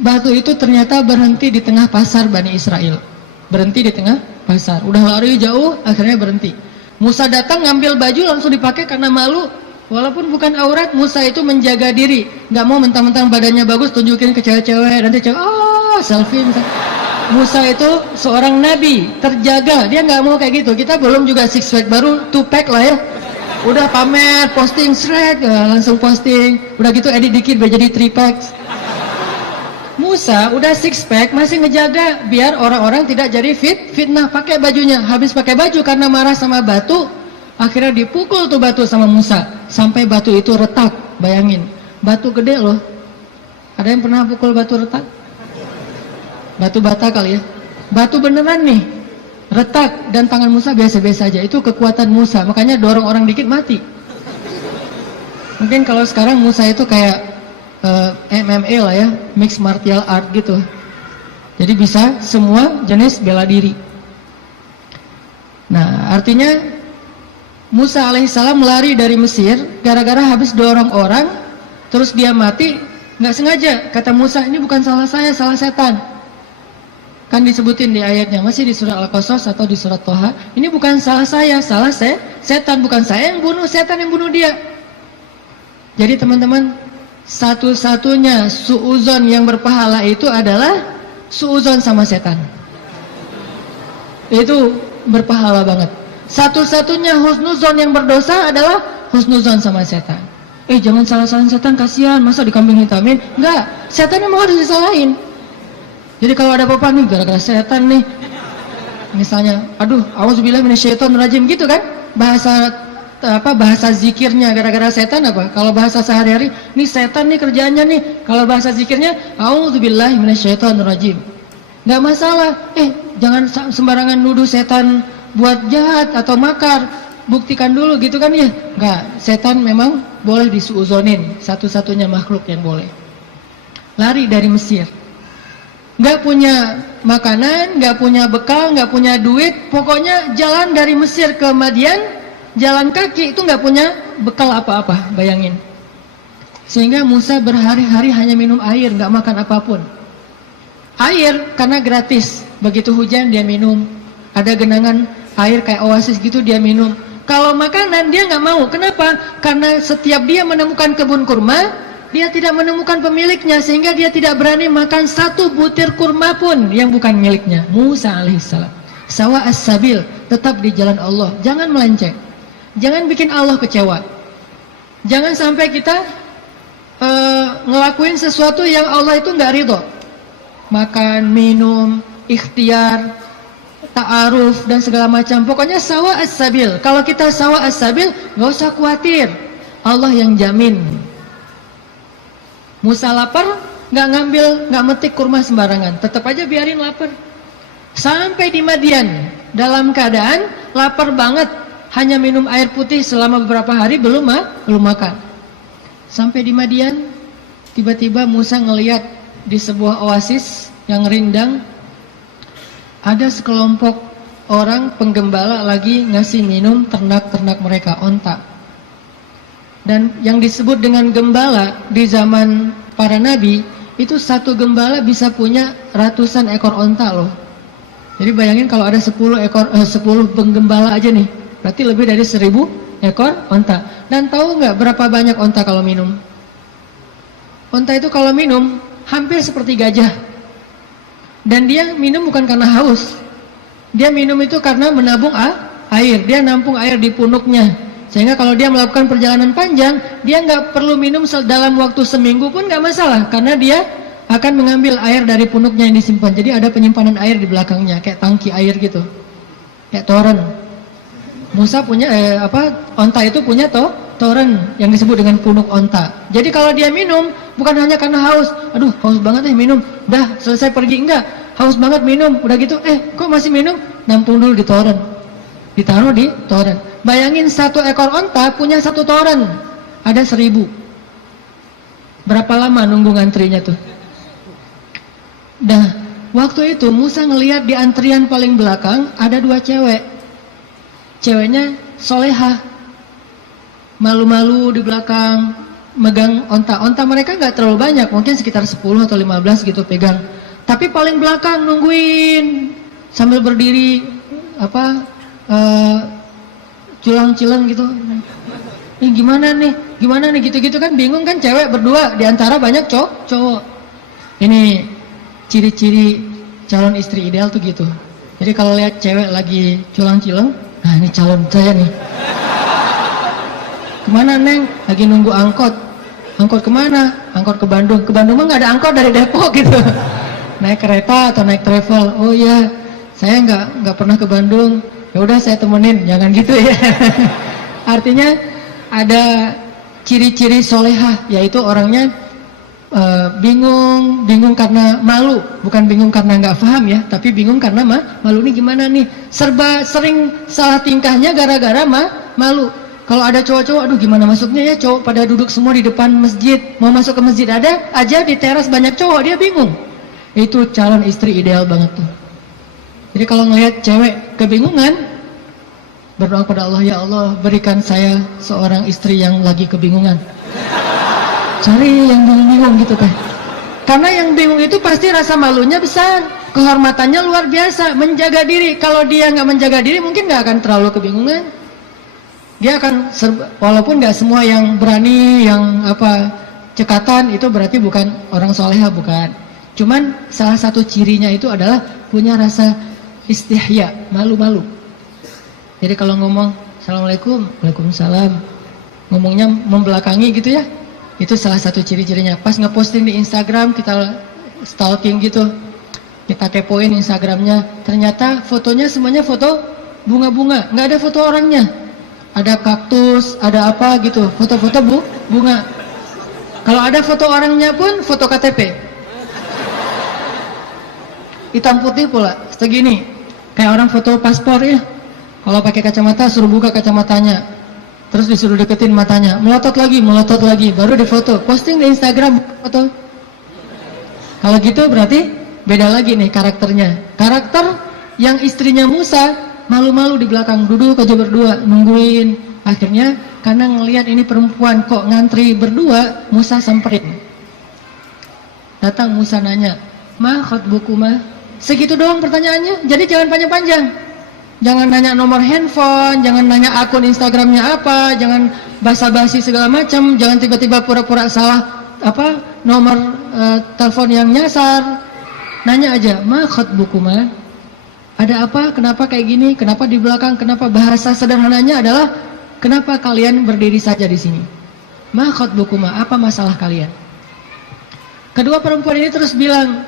batu itu ternyata berhenti di tengah pasar Bani Israel. Berhenti di tengah pasar. Udah lari jauh, akhirnya berhenti. Musa datang ngambil baju langsung dipakai karena malu. Walaupun bukan aurat, Musa itu menjaga diri. Nggak mau mentang-mentang badannya bagus tunjukin ke cewek-cewek. Nanti cewek, selfie misalnya. Musa itu seorang nabi, terjaga. Dia nggak mau kayak gitu. Kita belum juga six pack, baru two pack lah ya. Udah pamer, posting shred, langsung posting. Udah gitu edit dikit biar jadi three packs. Musa udah six pack masih ngejaga biar orang-orang tidak jadi fitnah pakai bajunya. Habis pakai baju karena marah sama batu, Akhirnya dipukul tuh batu sama Musa sampai batu itu retak. Bayangin, batu gede loh. Ada yang pernah pukul batu retak? Batu bata kali ya. Batu beneran nih, retak, dan tangan Musa biasa-biasa aja. Itu kekuatan Musa, makanya dorong orang dikit mati. Mungkin kalau sekarang Musa itu kayak MMA lah ya, mixed martial art gitu. Jadi bisa semua jenis bela diri. Nah, artinya Musa alaihissalam lari dari Mesir gara-gara habis dorong orang, terus dia mati, nggak sengaja. Kata Musa, ini bukan salah saya, salah setan. Kan disebutin di ayatnya, masih di surat Al-Qasas atau di surat Toha. Ini bukan salah saya, salah setan. Bukan saya yang bunuh, setan yang bunuh dia. Jadi teman-teman, satu-satunya suuzon yang berpahala itu adalah suuzon sama setan. Itu berpahala banget. Satu-satunya husnuzon yang berdosa adalah husnuzon sama setan. Jangan salah-salahin setan, kasihan, masa dikambing hitamin? Enggak, setan memang harus disalahin. Jadi kalau ada apa-apa nih gara-gara setan nih, misalnya, aduh, auzubillahi minasyaitonirrajim gitu kan? Bahasa zikirnya gara-gara setan apa? Kalau bahasa sehari-hari, nih setan nih kerjaannya nih. Kalau bahasa zikirnya, auzubillahi minasyaitonirrajim. Enggak masalah. Jangan sembarangan nuduh setan buat jahat atau makar, buktikan dulu gitu kan ya. Enggak, setan memang boleh disuuzonin, satu-satunya makhluk yang boleh. Lari dari Mesir, enggak punya makanan, enggak punya bekal, enggak punya duit, pokoknya jalan dari Mesir ke Madian, jalan kaki, itu enggak punya bekal apa-apa, bayangin. Sehingga Musa berhari-hari hanya minum air, enggak makan apapun. Air karena gratis, begitu hujan dia minum, ada genangan air kayak oasis gitu dia minum. Kalau makanan dia nggak mau. Kenapa? Karena setiap dia menemukan kebun kurma, dia tidak menemukan pemiliknya, sehingga dia tidak berani makan satu butir kurma pun yang bukan miliknya. Musa alaihissalam sawa as-sabil, tetap di jalan Allah, jangan melenceng, jangan bikin Allah kecewa. Jangan sampai kita ngelakuin sesuatu yang Allah itu nggak ridho. Makan, minum, ikhtiar, ta'aruf dan segala macam. Pokoknya sawa as-sabil. Kalau kita sawa as-sabil, gak usah khawatir, Allah yang jamin. Musa lapar, gak ngambil, gak metik kurma sembarangan, tetap aja biarin lapar. Sampai di Madian, dalam keadaan lapar banget, hanya minum air putih selama beberapa hari, belum makan. Sampai di Madian, tiba-tiba Musa ngelihat di sebuah oasis yang rindang, ada sekelompok orang penggembala lagi ngasih minum ternak-ternak mereka, onta. Dan yang disebut dengan gembala di zaman para nabi, itu satu gembala bisa punya ratusan ekor onta loh. Jadi bayangin kalau ada 10 penggembala aja nih, berarti lebih dari 1000 ekor onta. Dan tahu nggak berapa banyak onta kalau minum? Onta itu kalau minum hampir seperti gajah. Dan dia minum bukan karena haus, dia minum itu karena menabung air. Dia nampung air di punuknya, sehingga kalau dia melakukan perjalanan panjang, dia nggak perlu minum dalam waktu seminggu pun nggak masalah, karena dia akan mengambil air dari punuknya yang disimpan. Jadi ada penyimpanan air di belakangnya, kayak tangki air gitu, kayak toren. Musa punya onta itu punya toren yang disebut dengan punuk onta. Jadi kalau dia minum bukan hanya karena haus, aduh haus banget minum, udah selesai pergi, enggak, haus banget minum, udah gitu, kok masih minum, nampung dulu di toren, ditaruh di toren. Bayangin satu ekor onta punya satu toren, ada 1000. Berapa lama nunggu ngantrinya tuh? Nah, waktu itu Musa ngelihat di antrian paling belakang ada 2 cewek. Ceweknya solehah, malu-malu di belakang, megang onta. Onta mereka nggak terlalu banyak, mungkin sekitar 10 atau 15 gitu pegang. Tapi paling belakang nungguin sambil berdiri culang-cilang gitu. Gimana nih gitu-gitu kan, bingung kan, cewek berdua di antara banyak cowok. Ini ciri-ciri calon istri ideal tuh gitu. Jadi kalau lihat cewek lagi culang-cilang, nah ini calon saya nih. Kemana neng? Lagi nunggu angkot. Angkot kemana? Angkot ke Bandung. Ke Bandung mah nggak ada angkot dari Depok gitu. Naik kereta atau naik travel. Oh iya, saya nggak pernah ke Bandung. Ya udah saya temenin, jangan gitu ya. Artinya ada ciri-ciri solehah, yaitu orangnya bingung karena malu, bukan bingung karena nggak paham ya, tapi bingung karena malu nih gimana nih, serba sering salah tingkahnya gara-gara malu. Kalau ada cowok-cowok, aduh gimana masuknya ya, cowok pada duduk semua di depan masjid, mau masuk ke masjid ada aja di teras banyak cowok, dia bingung. Itu calon istri ideal banget tuh. Jadi kalau ngelihat cewek kebingungan, berdoa kepada Allah, ya Allah berikan saya seorang istri yang lagi kebingungan. Cari yang bingung-bingung gitu teh. Karena yang bingung itu pasti rasa malunya besar, kehormatannya luar biasa, menjaga diri. Kalau dia nggak menjaga diri mungkin nggak akan terlalu kebingungan. Dia akan walaupun nggak semua yang berani, yang cekatan itu berarti bukan orang soleha, bukan. Cuman salah satu cirinya itu adalah punya rasa istihya, malu-malu. Jadi kalau ngomong Assalamualaikum, Waalaikumsalam, ngomongnya membelakangi gitu ya, itu salah satu ciri-cirinya. Pas ngeposting di Instagram, kita stalking gitu, kita kepoin Instagramnya, ternyata fotonya semuanya foto bunga-bunga, nggak ada foto orangnya. Ada kaktus, ada apa gitu, foto-foto bunga. Kalau ada foto orangnya pun foto KTP, hitam putih pula, segini, kayak orang foto paspor ya. Kalau pakai kacamata suruh buka kacamatanya, terus disuruh deketin matanya, melotot lagi, baru difoto, posting di Instagram foto. Kalau gitu berarti beda lagi nih karakternya. Karakter yang istrinya Musa malu-malu di belakang, duduk aja berdua nungguin. Akhirnya karena ngelihat ini perempuan kok ngantri berdua, Musa samperin. Datang Musa nanya, "Ma khatbukuma?" Segitu doang pertanyaannya. Jadi jangan panjang-panjang. Jangan nanya nomor handphone, jangan nanya akun Instagramnya apa, jangan basa-basi segala macam, jangan tiba-tiba pura-pura salah nomor telepon yang nyasar. Nanya aja, "Ma khatbukuma?" Ada apa? Kenapa kayak gini? Kenapa di belakang? Kenapa? Bahasa sederhananya adalah kenapa kalian berdiri saja di sini? Ma khatbukuma? Apa masalah kalian? Kedua perempuan ini terus bilang,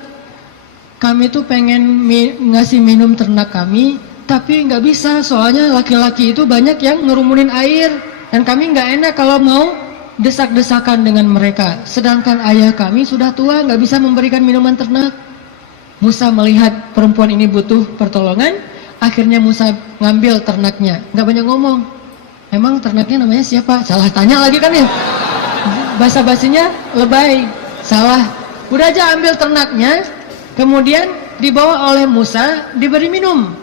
kami tuh pengen ngasih minum ternak kami, tapi nggak bisa, soalnya laki-laki itu banyak yang ngerumunin air, dan kami nggak enak kalau mau desak-desakan dengan mereka. Sedangkan ayah kami sudah tua, nggak bisa memberikan minuman ternak. Musa melihat perempuan ini butuh pertolongan, akhirnya Musa ngambil ternaknya. Nggak banyak ngomong. Emang ternaknya namanya siapa? Salah tanya lagi kan ya? Basa-basinya lebay, salah. Udah aja ambil ternaknya, kemudian dibawa oleh Musa, diberi minum.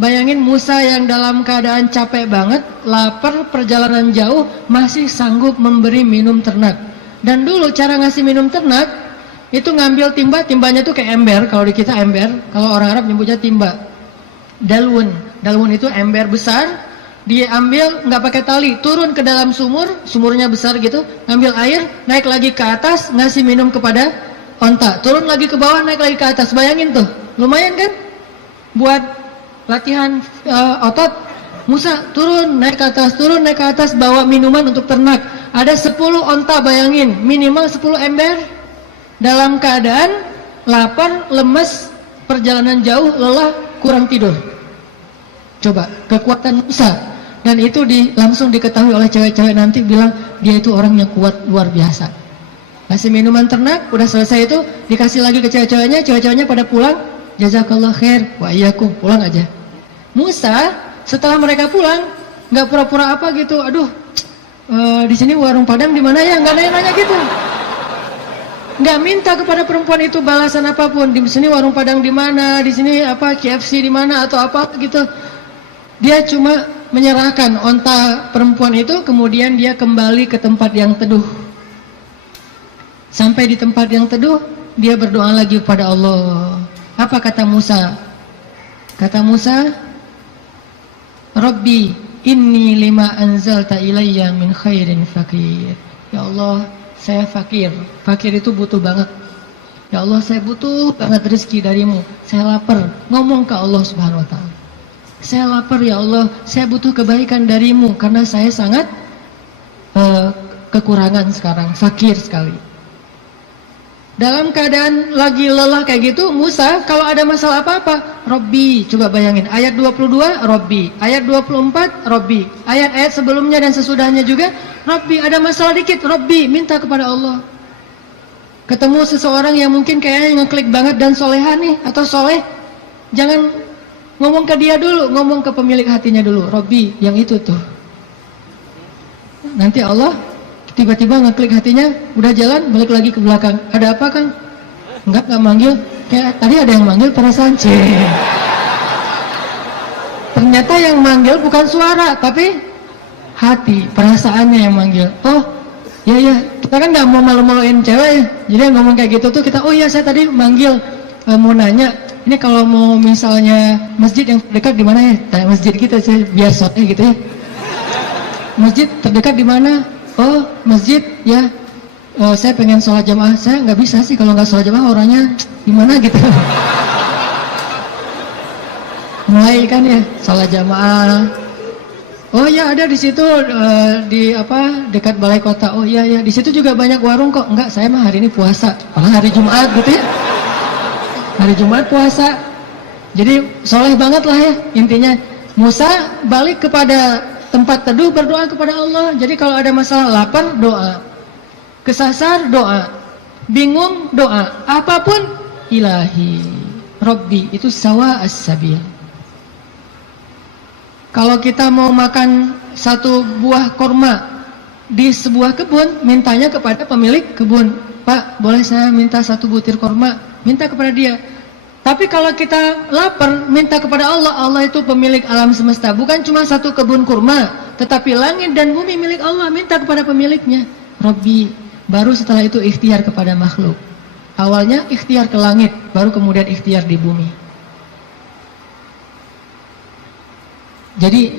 Bayangin Musa yang dalam keadaan capek banget, lapar, perjalanan jauh, masih sanggup memberi minum ternak. Dan dulu cara ngasih minum ternak, itu ngambil timba, timbanya tuh kayak ember, kalau di kita ember, kalau orang Arab nyebutnya timba. Dalwun itu ember besar, diambil nggak pakai tali, turun ke dalam sumur, sumurnya besar gitu, ngambil air, naik lagi ke atas, ngasih minum kepada onta, turun lagi ke bawah, naik lagi ke atas. Bayangin tuh, lumayan kan? Buat latihan otot. Musa turun, naik ke atas, bawa minuman untuk ternak. Ada 10 onta, bayangin, minimal 10 ember. Dalam keadaan lapar, lemes, perjalanan jauh, lelah, kurang tidur. Coba, kekuatan Musa. Dan itu langsung diketahui oleh cewek-cewek nanti, bilang dia itu orang yang kuat luar biasa. Kasih minuman ternak, udah selesai itu, dikasih lagi ke cewek-ceweknya pada pulang. Jazakallah khair, wa iyyakum, pulang aja. Musa setelah mereka pulang, nggak pura-pura apa gitu, aduh, di sini warung Padang di mana ya, nggak nanya-nanya gitu. Nggak minta kepada perempuan itu balasan apapun. Di sini warung Padang di mana, di sini KFC di mana atau apa gitu. Dia cuma menyerahkan onta perempuan itu, kemudian dia kembali ke tempat yang teduh. Sampai di tempat yang teduh, dia berdoa lagi kepada Allah. Apa kata Musa? Kata Musa, Rabbi inni lima anzalta ilayya min khairin fakir. Ya Allah, saya fakir. Fakir itu butuh banget. Ya Allah, saya butuh banget rezeki darimu. Saya lapar. Ngomong ke Allah Subhanahu wa ta'ala. Saya lapar ya Allah, saya butuh kebaikan darimu, karena saya sangat kekurangan sekarang, fakir sekali. Dalam keadaan lagi lelah kayak gitu, Musa kalau ada masalah apa-apa, Robbi, coba bayangin, ayat 22, Robbi, ayat 24, Robbi, ayat-ayat sebelumnya dan sesudahnya juga, Robbi, ada masalah dikit, Robbi, minta kepada Allah. Ketemu seseorang yang mungkin kayaknya ngeklik banget dan soleha nih, atau soleh, jangan ngomong ke dia dulu, ngomong ke pemilik hatinya dulu, Robbi, yang itu tuh. Nanti Allah tiba-tiba ngeklik hatinya, udah jalan, balik lagi ke belakang. Ada apa, Kang? Enggak manggil. Kayak tadi ada yang manggil perasaan. Ternyata yang manggil bukan suara, tapi hati, perasaannya yang manggil. Oh, ya, kita kan nggak mau malu-maluin cewek ya. Jadi yang ngomong kayak gitu tuh kita, oh iya saya tadi manggil, mau nanya, ini kalau mau misalnya masjid yang terdekat di mana ya? Tanya masjid kita sih, biar soalnya gitu ya. Masjid terdekat di mana? Oh, masjid ya, saya pengen sholat jamaah. Saya nggak bisa sih kalau nggak sholat jamaah, orangnya gimana gitu. Mulai kan ya sholat jamaah. Oh ya, ada di situ di apa dekat balai kota. Oh iya ya, di situ juga banyak warung kok. Enggak, saya mah hari ini puasa. Malah hari Jumat gitu ya. Hari Jumat puasa. Jadi soleh banget lah ya intinya. Musa balik kepada tempat teduh, berdoa kepada Allah. Jadi kalau ada masalah lapar, doa. Kesasar, doa. Bingung, doa. Apapun, ilahi, Robbi, itu sawa as-sabil. Kalau kita mau makan satu buah korma di sebuah kebun, mintanya kepada pemilik kebun. Pak, boleh saya minta satu butir korma? Minta kepada dia. Tapi kalau kita lapar, minta kepada Allah. Allah itu pemilik alam semesta. Bukan cuma satu kebun kurma, tetapi langit dan bumi milik Allah. Minta kepada pemiliknya, Robbi. Baru setelah itu ikhtiar kepada makhluk. Awalnya ikhtiar ke langit, baru kemudian ikhtiar di bumi. Jadi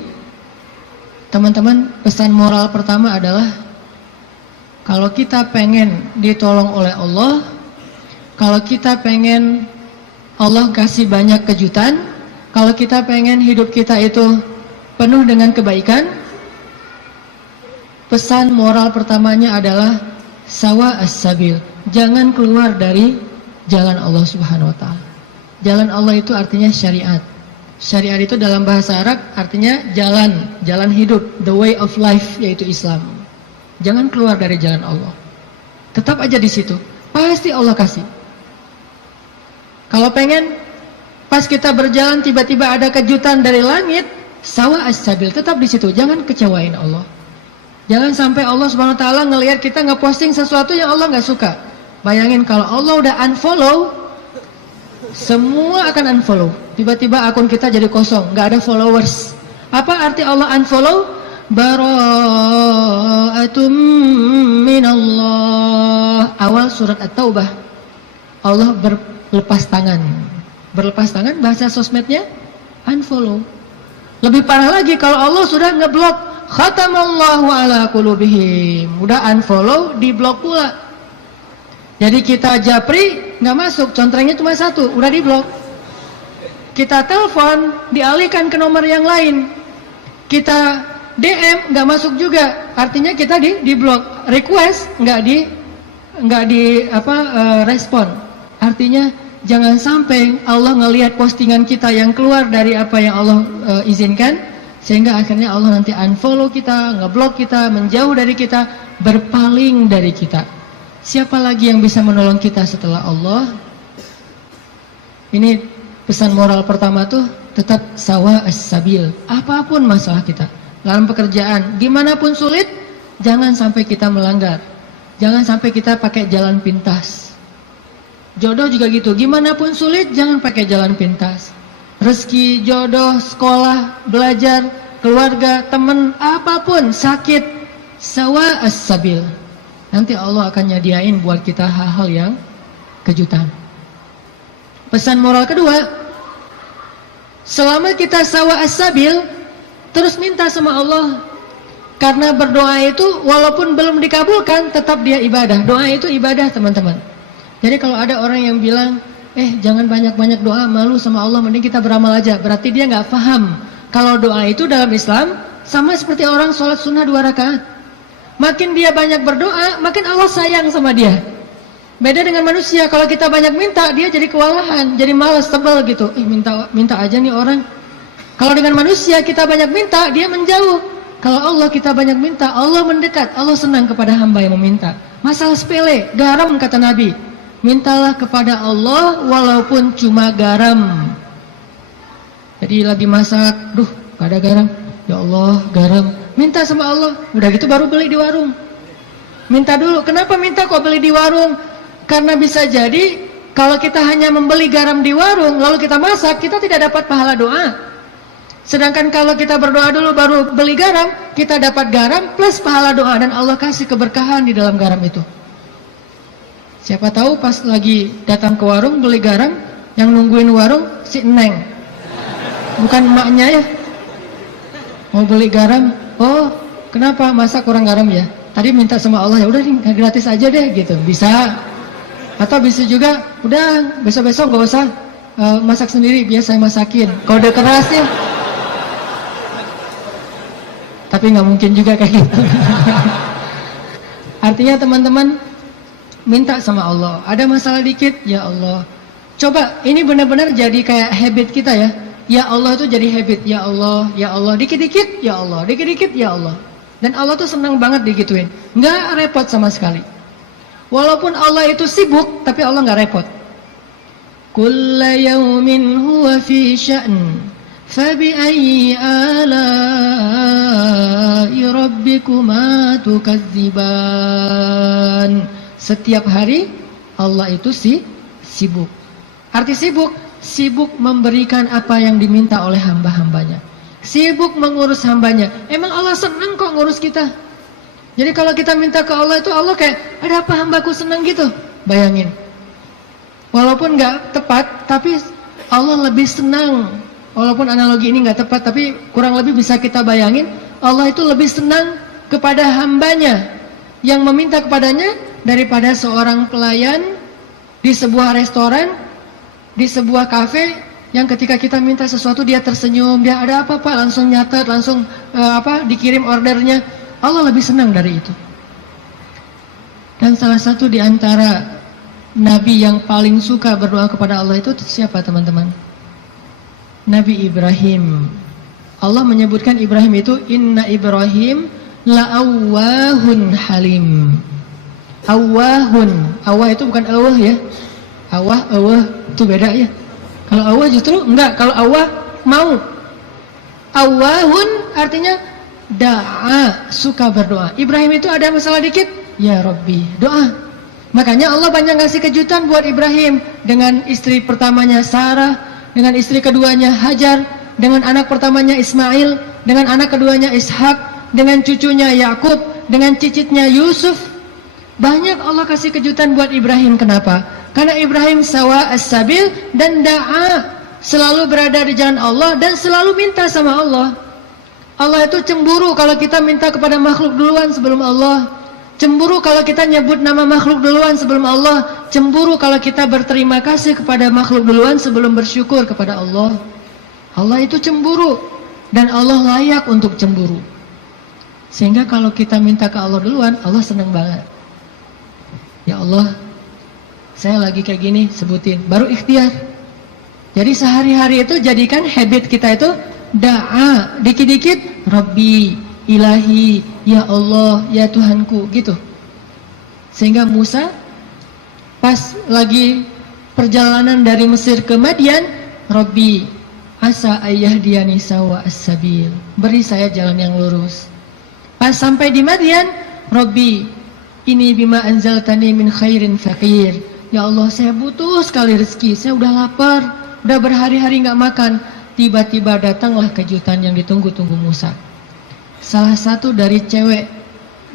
teman-teman, pesan moral pertama adalah kalau kita pengen ditolong oleh Allah, kalau kita pengen Allah kasih banyak kejutan, kalau kita pengen hidup kita itu penuh dengan kebaikan, pesan moral pertamanya adalah sawa as-sabil. Jangan keluar dari jalan Allah Subhanahu wa taala. Jalan Allah itu artinya syariat. Syariat itu dalam bahasa Arab artinya jalan hidup, the way of life, yaitu Islam. Jangan keluar dari jalan Allah. Tetap aja di situ. Pasti Allah kasih. Kalau pengen pas kita berjalan tiba-tiba ada kejutan dari langit, sawa as-sabil, tetap di situ. Jangan kecewain Allah. Jangan sampai Allah Subhanahu wa taala ngelihat kita ngeposting sesuatu yang Allah nggak suka. Bayangin kalau Allah udah unfollow, semua akan unfollow. Tiba-tiba akun kita jadi kosong, nggak ada followers. Apa arti Allah unfollow? Bara'atum minallah. Awal surat At-Taubah. Allah berlepas tangan. Berlepas tangan bahasa sosmednya unfollow. Lebih parah lagi kalau Allah sudah ngeblok. Khatamallahu ala qulubihim. Udah unfollow, diblok pula. Jadi kita japri nggak masuk, contrengnya cuma satu, udah diblok. Kita telepon, dialihkan ke nomor yang lain. Kita DM nggak masuk juga, artinya kita diblok. Request nggak di respon. Artinya jangan sampai Allah ngelihat postingan kita yang keluar dari apa yang Allah izinkan, sehingga akhirnya Allah nanti unfollow kita, ngeblok kita, menjauh dari kita, berpaling dari kita. Siapa lagi yang bisa menolong kita setelah Allah? Ini pesan moral pertama tuh, tetap sawa as-sabil. Apapun masalah kita, dalam pekerjaan, dimanapun sulit, jangan sampai kita melanggar. Jangan sampai kita pakai jalan pintas. Jodoh juga gitu, gimana pun sulit jangan pakai jalan pintas. Rezeki, jodoh, sekolah, belajar, keluarga, teman, apapun, sakit, sawa as-sabil. Nanti Allah akan nyediain buat kita hal-hal yang kejutan. Pesan moral kedua, selama kita sawa as-sabil, terus minta sama Allah. Karena berdoa itu walaupun belum dikabulkan, tetap dia ibadah. Doa itu ibadah, teman-teman. Jadi kalau ada orang yang bilang, jangan banyak-banyak doa, malu sama Allah, mending kita beramal aja. Berarti dia nggak paham kalau doa itu dalam Islam sama seperti orang sholat sunnah 2 rakaat. Makin dia banyak berdoa, makin Allah sayang sama dia. Beda dengan manusia, kalau kita banyak minta, dia jadi kewalahan, jadi malas, tebal gitu. Minta aja nih orang. Kalau dengan manusia kita banyak minta, dia menjauh. Kalau Allah kita banyak minta, Allah mendekat. Allah senang kepada hamba yang meminta. Masalah sepele, garam kata Nabi. Mintalah kepada Allah walaupun cuma garam. Jadi lagi masak, duh gak ada garam. Ya Allah, garam. Minta sama Allah, udah gitu baru beli di warung. Minta dulu, kenapa minta kok beli di warung? Karena bisa jadi kalau kita hanya membeli garam di warung lalu kita masak, kita tidak dapat pahala doa. Sedangkan kalau kita berdoa dulu baru beli garam, kita dapat garam plus pahala doa dan Allah kasih keberkahan di dalam garam itu. Siapa tahu pas lagi datang ke warung beli garam, yang nungguin warung si Neng, bukan emaknya ya. Mau beli garam, oh kenapa masa kurang garam ya? Tadi minta sama Allah, ya udah gratis aja deh gitu, bisa. Atau bisa juga, udah besok-besok gak usah masak sendiri, biar saya masakin. Kode kerasnya. Tapi nggak mungkin juga kayak gitu. Artinya teman-teman, minta sama Allah. Ada masalah dikit, ya Allah. Coba, ini benar-benar jadi kayak habit kita ya. Ya Allah itu jadi habit, ya Allah, ya Allah. Dikit-dikit, ya Allah, dikit-dikit, ya Allah. Dan Allah tuh senang banget digituin. Nggak repot sama sekali. Walaupun Allah itu sibuk, tapi Allah nggak repot. Kulla yawmin huwa fi sya'n, fabi'ayyi ala'i rabbikuma tukadziban. Setiap hari Allah itu sibuk. Arti sibuk, sibuk memberikan apa yang diminta oleh hamba-hambanya. Sibuk mengurus hambanya. Emang Allah senang kok ngurus kita. Jadi kalau kita minta ke Allah itu, Allah kayak, ada apa hambaku senang gitu. Bayangin. Walaupun gak tepat, tapi Allah lebih senang. Walaupun analogi ini gak tepat, tapi kurang lebih bisa kita bayangin. Allah itu lebih senang kepada hambanya yang meminta kepadanya daripada seorang pelayan di sebuah restoran, di sebuah kafe, yang ketika kita minta sesuatu dia tersenyum, dia ada apa Pak, langsung nyatet, langsung dikirim ordernya. Allah lebih senang dari itu. Dan salah satu di antara Nabi yang paling suka berdoa kepada Allah itu siapa teman-teman? Nabi Ibrahim. Allah menyebutkan Ibrahim itu, Inna Ibrahim la'awwahun halim. Awwahun. Awwah itu bukan awah ya. Awah itu beda ya. Kalau awah justru enggak. Kalau awah mau. Awwahun artinya da'a, suka berdoa. Ibrahim itu ada masalah dikit, ya Rabbi, doa. Makanya Allah banyak ngasih kejutan buat Ibrahim. Dengan istri pertamanya Sarah, dengan istri keduanya Hajar, dengan anak pertamanya Ismail, dengan anak keduanya Ishak, dengan cucunya Yakub, dengan cicitnya Yusuf. Banyak Allah kasih kejutan buat Ibrahim. Kenapa? Karena Ibrahim sawa as-sabil dan da'a, selalu berada di jalan Allah dan selalu minta sama Allah. Allah itu cemburu kalau kita minta kepada makhluk duluan sebelum Allah. Cemburu kalau kita nyebut nama makhluk duluan sebelum Allah. Cemburu kalau kita berterima kasih kepada makhluk duluan sebelum bersyukur kepada Allah. Allah itu cemburu. Dan Allah layak untuk cemburu. Sehingga kalau kita minta ke Allah duluan, Allah senang banget. Ya Allah, saya lagi kayak gini, sebutin. Baru ikhtiar. Jadi sehari-hari itu jadikan habit kita itu da'a, dikit-dikit Rabbi, Ilahi, Ya Allah, Ya Tuhanku, gitu. Sehingga Musa pas lagi perjalanan dari Mesir ke Madian, Rabbi, asa ayyahdiyani sawa as-sabil, beri saya jalan yang lurus. Pas sampai di Madian, Rabbi, ini bima anzaltani min khairin faqir. Ya Allah, saya butuh sekali rezeki, saya udah lapar, udah berhari-hari gak makan. Tiba-tiba datanglah kejutan yang ditunggu-tunggu Musa. Salah satu dari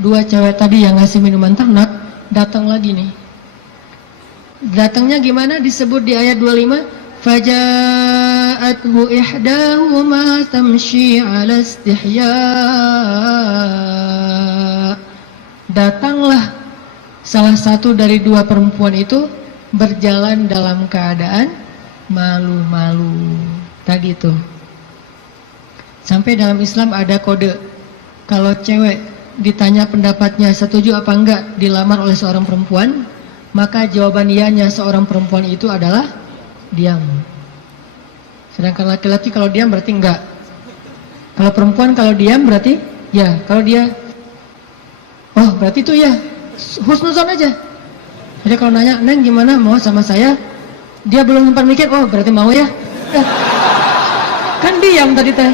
dua cewek tadi yang ngasih minuman ternak, datang lagi nih. Datangnya gimana? Disebut di ayat 25, faja'athu ihdahuma tamshi 'ala istihya. Datanglah salah satu dari dua perempuan itu berjalan dalam keadaan malu-malu. Tadi itu. Sampai dalam Islam ada kode. Kalau cewek ditanya pendapatnya setuju apa enggak dilamar oleh seorang perempuan, maka jawaban iyanya seorang perempuan itu adalah diam. Sedangkan laki-laki kalau diam berarti enggak. Kalau perempuan kalau diam berarti ya. Kalau dia, oh berarti itu ya, husnuzon aja. Jadi kalau nanya, Neng gimana mau sama saya? Dia belum sempat mikir, oh berarti mau ya. Kan diam tadi teh.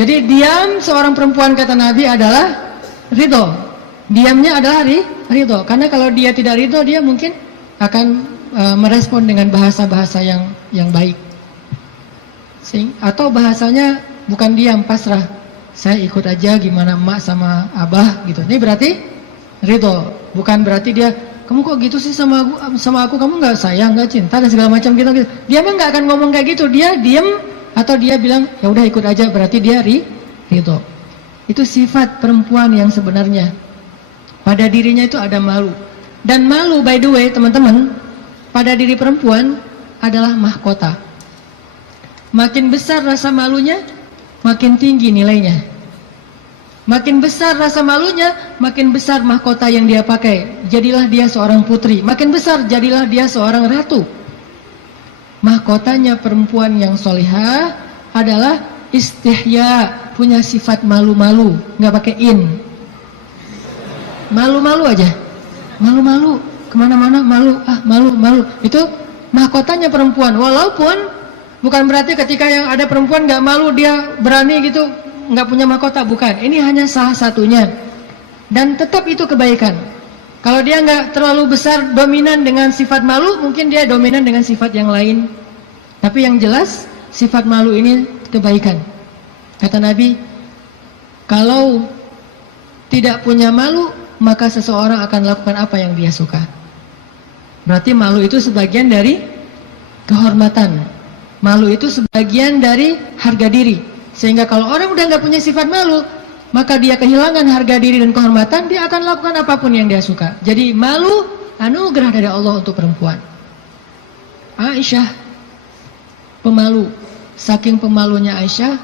Jadi diam seorang perempuan kata Nabi adalah ridho. Diamnya adalah ridho. Karena kalau dia tidak ridho, dia mungkin akan merespon dengan bahasa-bahasa yang baik. Atau bahasanya bukan diam, pasrah. Saya ikut aja gimana emak sama abah gitu. Ini berarti ridho. Bukan berarti dia, kamu kok gitu sih sama aku, kamu nggak sayang, nggak cinta dan segala macam gitu. Dia mah nggak akan ngomong kayak gitu. Dia diam atau dia bilang ya udah ikut aja, berarti dia ridho. Itu sifat perempuan yang sebenarnya. Pada dirinya itu ada malu. Dan malu, by the way teman-teman, pada diri perempuan adalah mahkota. Makin besar rasa malunya, makin tinggi nilainya. Makin besar rasa malunya, makin besar mahkota yang dia pakai. Jadilah dia seorang putri. Makin besar, jadilah dia seorang ratu. Mahkotanya perempuan yang solihah adalah istihya, punya sifat malu-malu, nggak pakai in. Malu-malu aja, malu-malu, kemana-mana malu, malu-malu. Itu mahkotanya perempuan. Walaupun bukan berarti ketika yang ada perempuan nggak malu dia berani gitu, nggak punya mahkota, bukan. Ini hanya salah satunya. Dan tetap itu kebaikan. Kalau dia nggak terlalu besar dominan dengan sifat malu, mungkin dia dominan dengan sifat yang lain. Tapi yang jelas sifat malu ini kebaikan. Kata Nabi, kalau tidak punya malu, maka seseorang akan lakukan apa yang dia suka. Berarti malu itu sebagian dari kehormatan. Malu itu sebagian dari harga diri. Sehingga kalau orang udah nggak punya sifat malu, maka dia kehilangan harga diri dan kehormatan, dia akan lakukan apapun yang dia suka. Jadi malu anugerah dari Allah untuk perempuan. Aisyah pemalu. Saking pemalunya Aisyah,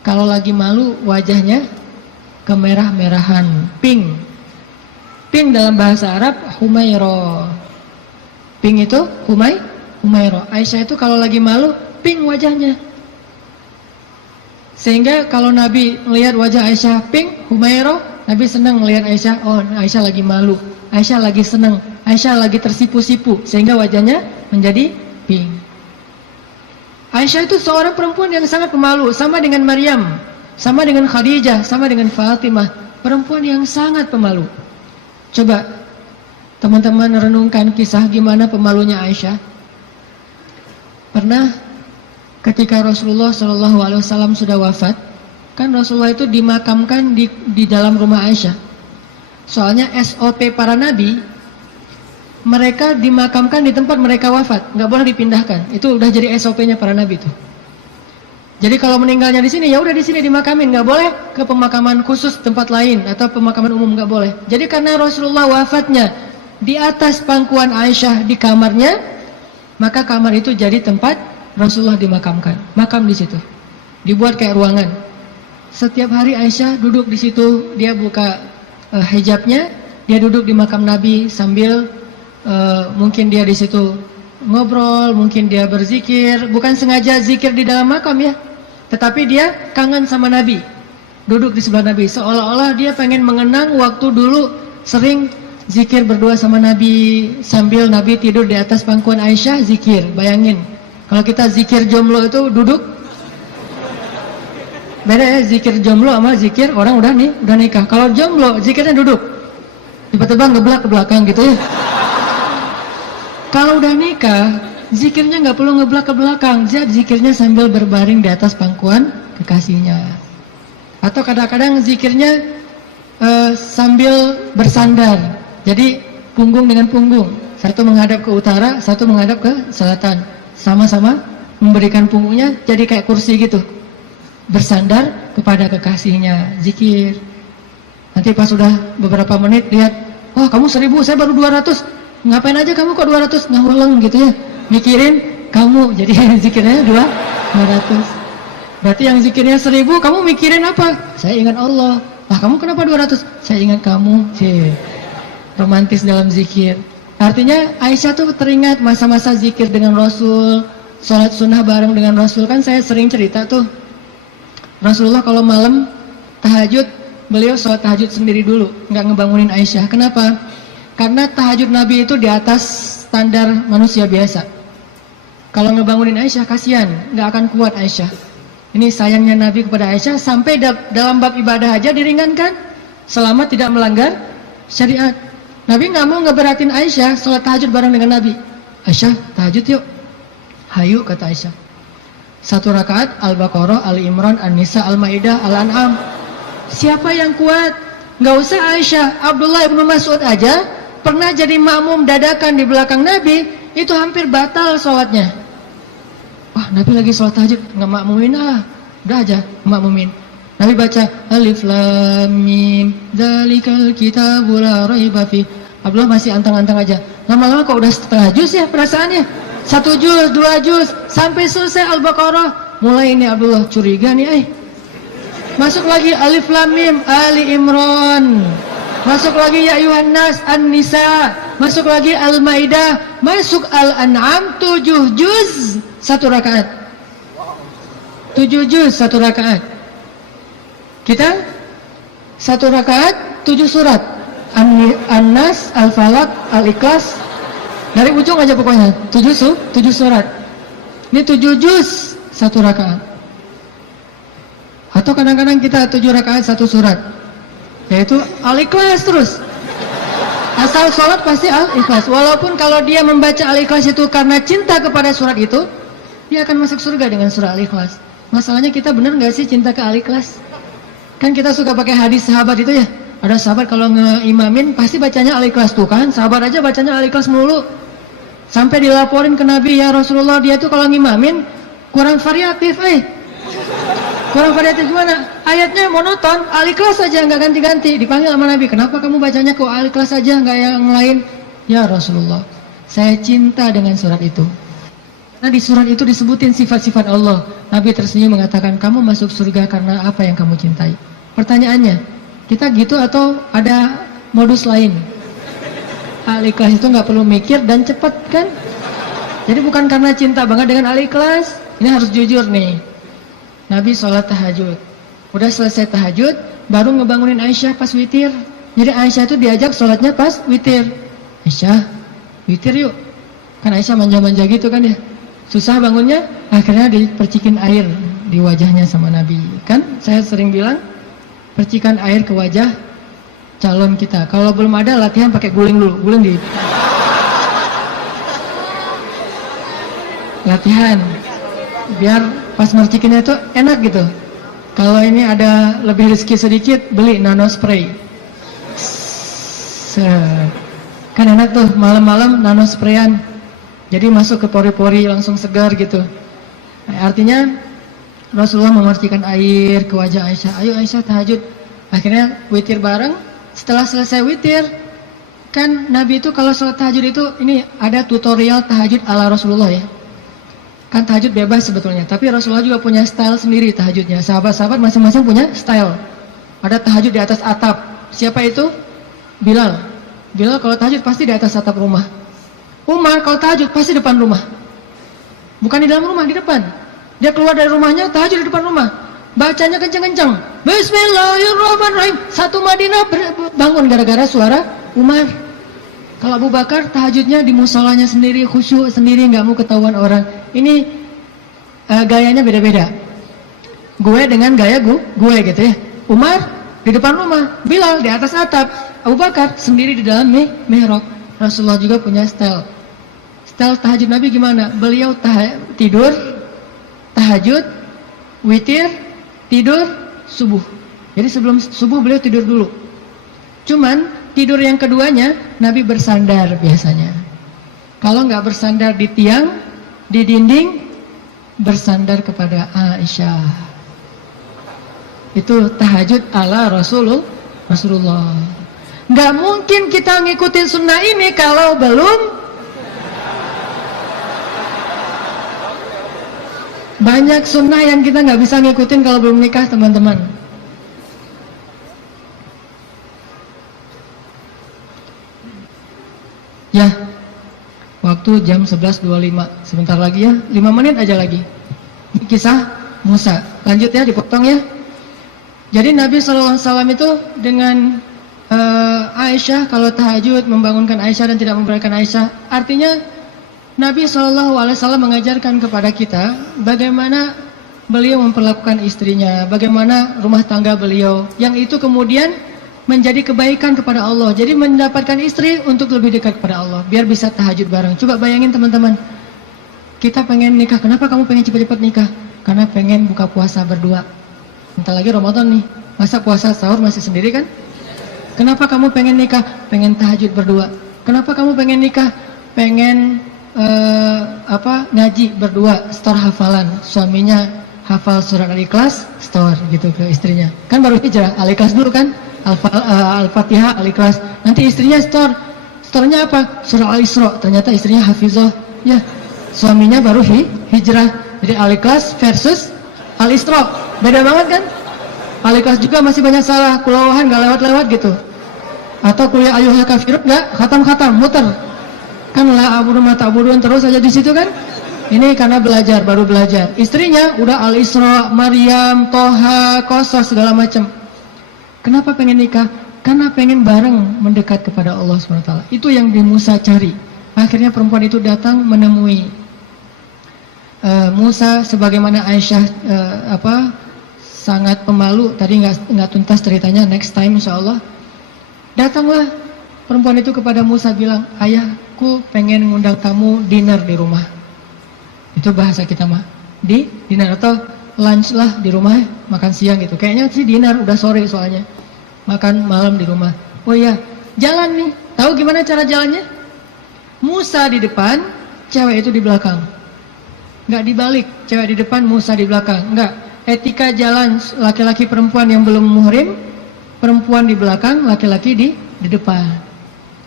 kalau lagi malu wajahnya kemerah-merahan, pink. Pink dalam bahasa Arab humairo. Pink itu humairo. Aisyah itu kalau lagi malu pink wajahnya. Sehingga kalau Nabi melihat wajah Aisyah pink, humairo, Nabi senang melihat Aisyah, oh Aisyah lagi malu, Aisyah lagi senang, Aisyah lagi tersipu-sipu, sehingga wajahnya menjadi pink. Aisyah itu seorang perempuan yang sangat pemalu, sama dengan Maryam, sama dengan Khadijah, sama dengan Fatimah, perempuan yang sangat pemalu. Coba teman-teman renungkan kisah gimana pemalunya Aisyah. Pernah ketika Rasulullah SAW sudah wafat, kan Rasulullah itu dimakamkan di dalam rumah Aisyah. Soalnya SOP para nabi, mereka dimakamkan di tempat mereka wafat, nggak boleh dipindahkan. Itu udah jadi SOP-nya para nabi itu. Jadi kalau meninggalnya di sini, ya udah di sini dimakamin, nggak boleh ke pemakaman khusus tempat lain atau pemakaman umum, nggak boleh. Jadi karena Rasulullah wafatnya di atas pangkuan Aisyah di kamarnya, maka kamar itu jadi tempat Rasulullah dimakamkan, makam di situ, dibuat kayak ruangan. Setiap hari Aisyah duduk di situ, dia buka hijabnya, dia duduk di makam Nabi sambil mungkin dia di situ ngobrol, mungkin dia berzikir, bukan sengaja zikir di dalam makam ya, tetapi dia kangen sama Nabi, duduk di sebelah Nabi, seolah-olah dia pengen mengenang waktu dulu sering zikir berdua sama Nabi sambil Nabi tidur di atas pangkuan Aisyah zikir. Bayangin. Kalau kita zikir jomblo itu duduk, beda ya zikir jomblo sama zikir orang udah nikah. Kalau jomblo zikirnya duduk, tiba-tiba ngeblak ke belakang gitu ya. Kalau udah nikah, zikirnya nggak perlu ngeblak ke belakang, zikirnya sambil berbaring di atas pangkuan kekasihnya. Atau kadang-kadang zikirnya sambil bersandar, jadi punggung dengan punggung, satu menghadap ke utara, satu menghadap ke selatan. Sama-sama memberikan punggungnya jadi kayak kursi gitu, bersandar kepada kekasihnya, zikir. Nanti pas sudah beberapa menit lihat, wah kamu 1000, saya baru 200, ngapain aja kamu kok 200, ngaweleng gitu ya, mikirin kamu, jadi zikirnya 200. Berarti yang zikirnya 1000, kamu mikirin apa? Saya ingat Allah. Kamu kenapa 200? Saya ingat kamu. Romantis dalam zikir. Artinya Aisyah tuh teringat masa-masa zikir dengan Rasul, sholat sunnah bareng dengan Rasul. Kan saya sering cerita tuh, Rasulullah kalau malam tahajud, beliau sholat tahajud sendiri dulu, nggak ngebangunin Aisyah. Kenapa? Karena tahajud Nabi itu di atas standar manusia biasa. Kalau ngebangunin Aisyah, kasihan, nggak akan kuat Aisyah. Ini sayangnya Nabi kepada Aisyah, sampai dalam bab ibadah aja diringankan, selama tidak melanggar syariat. Nabi nggak mau ngeberatin Aisyah sholat tahajud bareng dengan Nabi. Aisyah, tahajud yuk. Hayu, kata Aisyah. 1 rakaat Al-Baqarah, Ali Imran, An-Nisa, Al-Maidah, Al-An'am. Siapa yang kuat? Nggak usah Aisyah, Abdullah ibnu Mas'ud aja pernah jadi makmum dadakan di belakang Nabi, itu hampir batal sholatnya. Wah, Nabi lagi sholat tahajud, nggak makmumin udah aja makmumin. Nabi baca Alif Lam Mim Dzalikal Kitabul La Raiba Fi. Abdullah masih antang-antang aja. Lama-lama kok udah setengah juz ya perasaannya. 1 juz, 2 juz, sampai selesai Al-Baqarah. Mulai ini Abdullah curiga nih, masuk lagi Alif Lam Mim Ali Imran. Masuk lagi Ya Ayuhan Nas An-Nisa. Masuk lagi Al-Maidah. Masuk Al-An'am 7 juz 1 rakaat. 7 juz 1 rakaat. Kita 1 rakaat 7 surat. An-Nas, Al-Falaq, Al-Ikhlas. Dari ujung aja pokoknya 7 surat. Ini 7 juz 1 rakaat. Atau kadang-kadang kita 7 rakaat 1 surat, yaitu Al-Ikhlas terus. Asal sholat pasti Al-Ikhlas. Walaupun kalau dia membaca Al-Ikhlas itu karena cinta kepada surat itu, dia akan masuk surga dengan surah Al-Ikhlas. Masalahnya kita benar nggak sih cinta ke Al-Ikhlas? Kan kita suka pakai hadis sahabat itu ya. Ada sahabat kalau ngeimamin pasti bacanya Al-Ikhlas tuh kan. Sahabat aja bacanya Al-Ikhlas mulu. Sampai dilaporin ke Nabi, ya Rasulullah, dia tuh kalau ngimamin kurang variatif, kurang variatif gimana? Ayatnya monoton, Al-Ikhlas saja nggak ganti-ganti. Dipanggil sama Nabi, kenapa kamu bacanya kok Al-Ikhlas saja nggak yang lain? Ya Rasulullah, saya cinta dengan surat itu. Nah di surat itu disebutin sifat-sifat Allah. Nabi tersenyum mengatakan, kamu masuk surga karena apa yang kamu cintai. Pertanyaannya, kita gitu atau ada modus lain? Al-Ikhlas itu nggak perlu mikir dan cepat kan? Jadi bukan karena cinta banget dengan Al-Ikhlas. Ini harus jujur nih. Nabi sholat tahajud. Udah selesai tahajud, baru ngebangunin Aisyah pas witir. Jadi Aisyah itu diajak sholatnya pas witir. Aisyah, witir yuk. Kan Aisyah manja-manja gitu kan ya. Susah bangunnya, akhirnya dipercikin air di wajahnya sama Nabi. Kan saya sering bilang, percikan air ke wajah calon kita. Kalau belum ada, latihan pakai guling dulu. Guling di latihan biar pas mercikinnya itu enak gitu. Kalau ini ada lebih rezeki sedikit, beli nano spray. Kan enak tuh malam-malam nano sprayan. Jadi masuk ke pori-pori langsung segar gitu. Artinya Rasulullah memercikan air ke wajah Aisyah. Ayo Aisyah tahajud. Akhirnya witir bareng. Setelah selesai witir, kan Nabi itu kalau sholat tahajud itu ini ada tutorial tahajud ala Rasulullah ya. Kan tahajud bebas sebetulnya, tapi Rasulullah juga punya style sendiri tahajudnya. Sahabat-sahabat masing-masing punya style. Ada tahajud di atas atap. Siapa itu? Bilal. Bilal kalau tahajud pasti di atas atap rumah. Umar kalau tahajud pasti depan rumah. Bukan di dalam rumah, di depan. Dia keluar dari rumahnya, tahajud di depan rumah. Bacanya kenceng-kenceng. Bismillahirrahmanirrahim. Satu Madinah bangun gara-gara suara Umar. Kalau Abu Bakar tahajudnya di musolanya sendiri, khusyuk sendiri, nggak mau ketahuan orang. Ini gayanya beda-beda. Gue dengan gaya gue gitu ya. Umar di depan rumah, Bilal di atas atap, Abu Bakar sendiri di dalam mihrab. Rasulullah juga punya style. Style tahajud Nabi gimana? Beliau tidur, tahajud, witir, tidur, subuh. Jadi sebelum subuh beliau tidur dulu. Cuman tidur yang keduanya Nabi bersandar biasanya. Kalau nggak bersandar di tiang, di dinding, bersandar kepada Aisyah. Itu tahajud ala Rasulullah. Nggak mungkin kita ngikutin sunnah ini kalau belum banyak sunnah yang kita nggak bisa ngikutin kalau belum nikah, teman-teman. Ya, Waktu jam 11.25. Sebentar lagi ya, 5 menit aja lagi. Kisah Musa. Lanjut ya, dipotong ya. Jadi Nabi SAW itu dengan Aisyah, kalau tahajud membangunkan Aisyah dan tidak membangunkan Aisyah, artinya Nabi SAW mengajarkan kepada kita bagaimana beliau memperlakukan istrinya, bagaimana rumah tangga beliau, yang itu kemudian menjadi kebaikan kepada Allah. Jadi mendapatkan istri untuk lebih dekat kepada Allah, biar bisa tahajud bareng. Coba bayangin teman-teman, kita pengen nikah, kenapa kamu pengen cepat-cepat nikah? Karena pengen buka puasa berdua. Bentar lagi Ramadan nih, masa puasa sahur masih sendiri kan? Kenapa kamu pengen nikah? Pengen tahajud berdua. Kenapa kamu pengen nikah? Pengen ngaji berdua, store hafalan. Suaminya hafal surat Al-Ikhlas, store gitu ke istrinya. Kan baru hijrah, Al-Ikhlas dulu kan? Al-Fatihah, Al-Ikhlas. Nanti istrinya store. Store-nya apa? Surah Al-Isra. Ternyata istrinya hafizah. Ya, suaminya baru hijrah. Jadi Al-Ikhlas versus Al-Isra. Beda banget kan? Al-Ikhlas juga masih banyak salah, kulawahan gak lewat-lewat gitu. Atau kuliah ayyuhal kafirun gak khatam-khatam, muter. Kan la abudu ma ta'budun terus aja di situ kan? Ini karena belajar, baru belajar. Istrinya udah Al-Isra, Maryam, Toha, Qasas segala macam. Kenapa pengen nikah? Karena pengen bareng mendekat kepada Allah SWT. Itu yang di Musa cari. Akhirnya perempuan itu datang menemui Musa, sebagaimana Aisyah sangat pemalu. Tadi nggak tuntas ceritanya, next time insyaallah. Datanglah perempuan itu kepada Musa bilang, ayahku pengen ngundang kamu dinner di rumah. Itu bahasa kita mah, di dinner atau lunch lah di rumah, makan siang gitu. Kayaknya sih dinner, udah sore soalnya. Makan malam di rumah. Oh iya, jalan nih. Tahu gimana cara jalannya? Musa di depan, cewek itu di belakang. Nggak dibalik, cewek di depan, Musa di belakang. Nggak. Etika jalan laki-laki perempuan yang belum muhrim, perempuan di belakang, laki-laki di depan.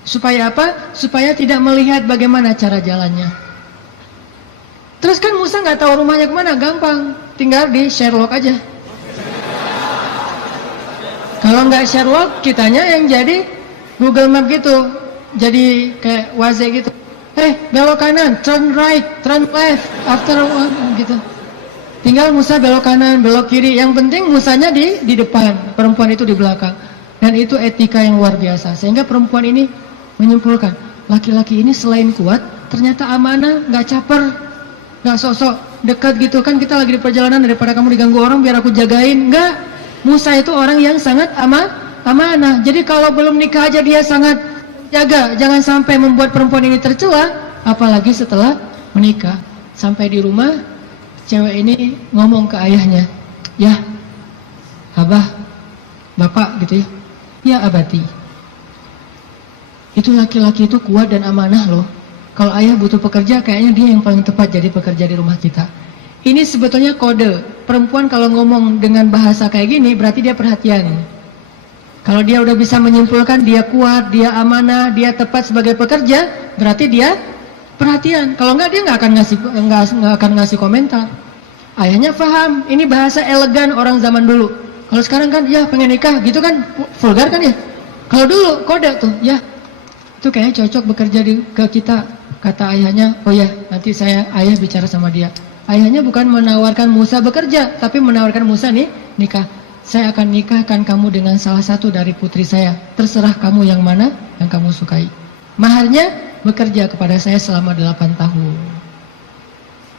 Supaya apa? Supaya tidak melihat bagaimana cara jalannya. Terus kan Musa nggak tahu rumahnya kemana, gampang, tinggal di Sherlock aja. Kalau nggak Sherlock, kitanya yang jadi Google Map gitu, jadi kayak Waze gitu. Belok kanan, turn right, turn left, after gitu. Tinggal Musa belok kanan, belok kiri. Yang penting Musanya di depan, perempuan itu di belakang. Dan itu etika yang luar biasa. Sehingga perempuan ini menyimpulkan, laki-laki ini selain kuat, ternyata amanah, nggak caper, nggak sosok dekat gitu. Kan kita lagi di perjalanan, daripada kamu diganggu orang biar aku jagain. Nggak, Musa itu orang yang sangat amanah. Jadi kalau belum nikah aja dia sangat jaga, jangan sampai membuat perempuan ini tercela, apalagi setelah menikah. Sampai di rumah, cewek ini ngomong ke ayahnya, ya abah, bapak gitu ya, ya abati, itu laki-laki itu kuat dan amanah loh. Kalau ayah butuh pekerja, kayaknya dia yang paling tepat jadi pekerja di rumah kita. Ini sebetulnya kode. Perempuan kalau ngomong dengan bahasa kayak gini, berarti dia perhatian. Kalau dia udah bisa menyimpulkan dia kuat, dia amanah, dia tepat sebagai pekerja, berarti dia perhatian. Kalau enggak, dia nggak akan ngasih komentar. Ayahnya paham, ini bahasa elegan orang zaman dulu. Kalau sekarang kan, ya pengen nikah, gitu kan, vulgar kan ya. Kalau dulu kode tuh, ya itu kayaknya cocok bekerja ke kita. Kata ayahnya, oh ya nanti ayah bicara sama dia. Ayahnya bukan menawarkan Musa bekerja, tapi menawarkan Musa nih nikah. Saya akan nikahkan kamu dengan salah satu dari putri saya. Terserah kamu yang mana yang kamu sukai. Maharnya bekerja kepada saya selama 8 tahun.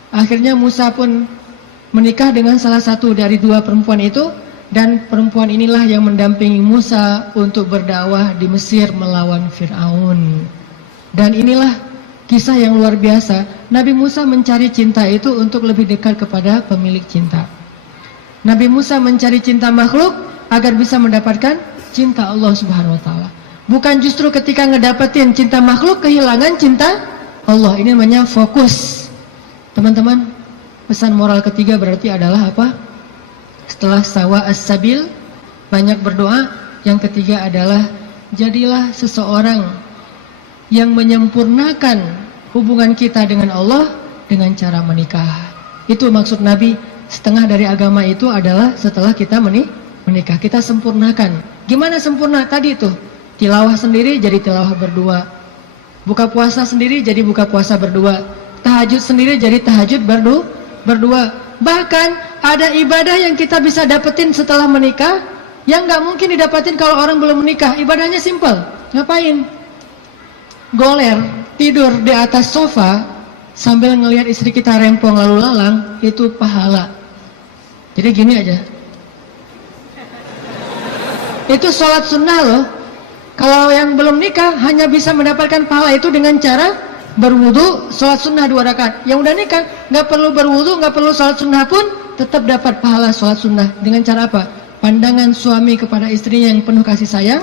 Akhirnya Musa pun menikah dengan salah satu dari 2 perempuan itu. Dan perempuan inilah yang mendampingi Musa untuk berdakwah di Mesir melawan Fir'aun. Dan inilah kisah yang luar biasa. Nabi Musa mencari cinta itu untuk lebih dekat kepada pemilik cinta. Nabi Musa mencari cinta makhluk agar bisa mendapatkan cinta Allah Subhanahu wa taala. Bukan justru ketika ngedapetin cinta makhluk kehilangan cinta Allah. Ini namanya fokus. Teman-teman, pesan moral ketiga berarti adalah apa? Setelah sawa as-sabil, banyak berdoa. Yang ketiga adalah jadilah seseorang yang menyempurnakan hubungan kita dengan Allah dengan cara menikah. Itu maksud Nabi. Setengah dari agama itu adalah setelah kita menikah, kita sempurnakan. Gimana sempurna? Tadi tuh tilawah sendiri jadi tilawah berdua, Buka puasa sendiri jadi buka puasa berdua. Tahajud sendiri jadi tahajud berdua. Bahkan ada ibadah yang kita bisa dapetin setelah menikah yang nggak mungkin didapetin kalau orang belum menikah. Ibadahnya simple. Ngapain? Goler, tidur di atas sofa sambil ngelihat istri kita rempong lalu lalang, itu pahala. Jadi gini aja. Itu sholat sunnah loh. Kalau yang belum nikah hanya bisa mendapatkan pahala itu dengan cara berwudu, sholat sunnah 2 rakaat. Yang udah nikah nggak perlu berwudu, nggak perlu sholat sunnah pun tetap dapat pahala sholat sunnah. Dengan cara apa? Pandangan suami kepada istrinya yang penuh kasih sayang,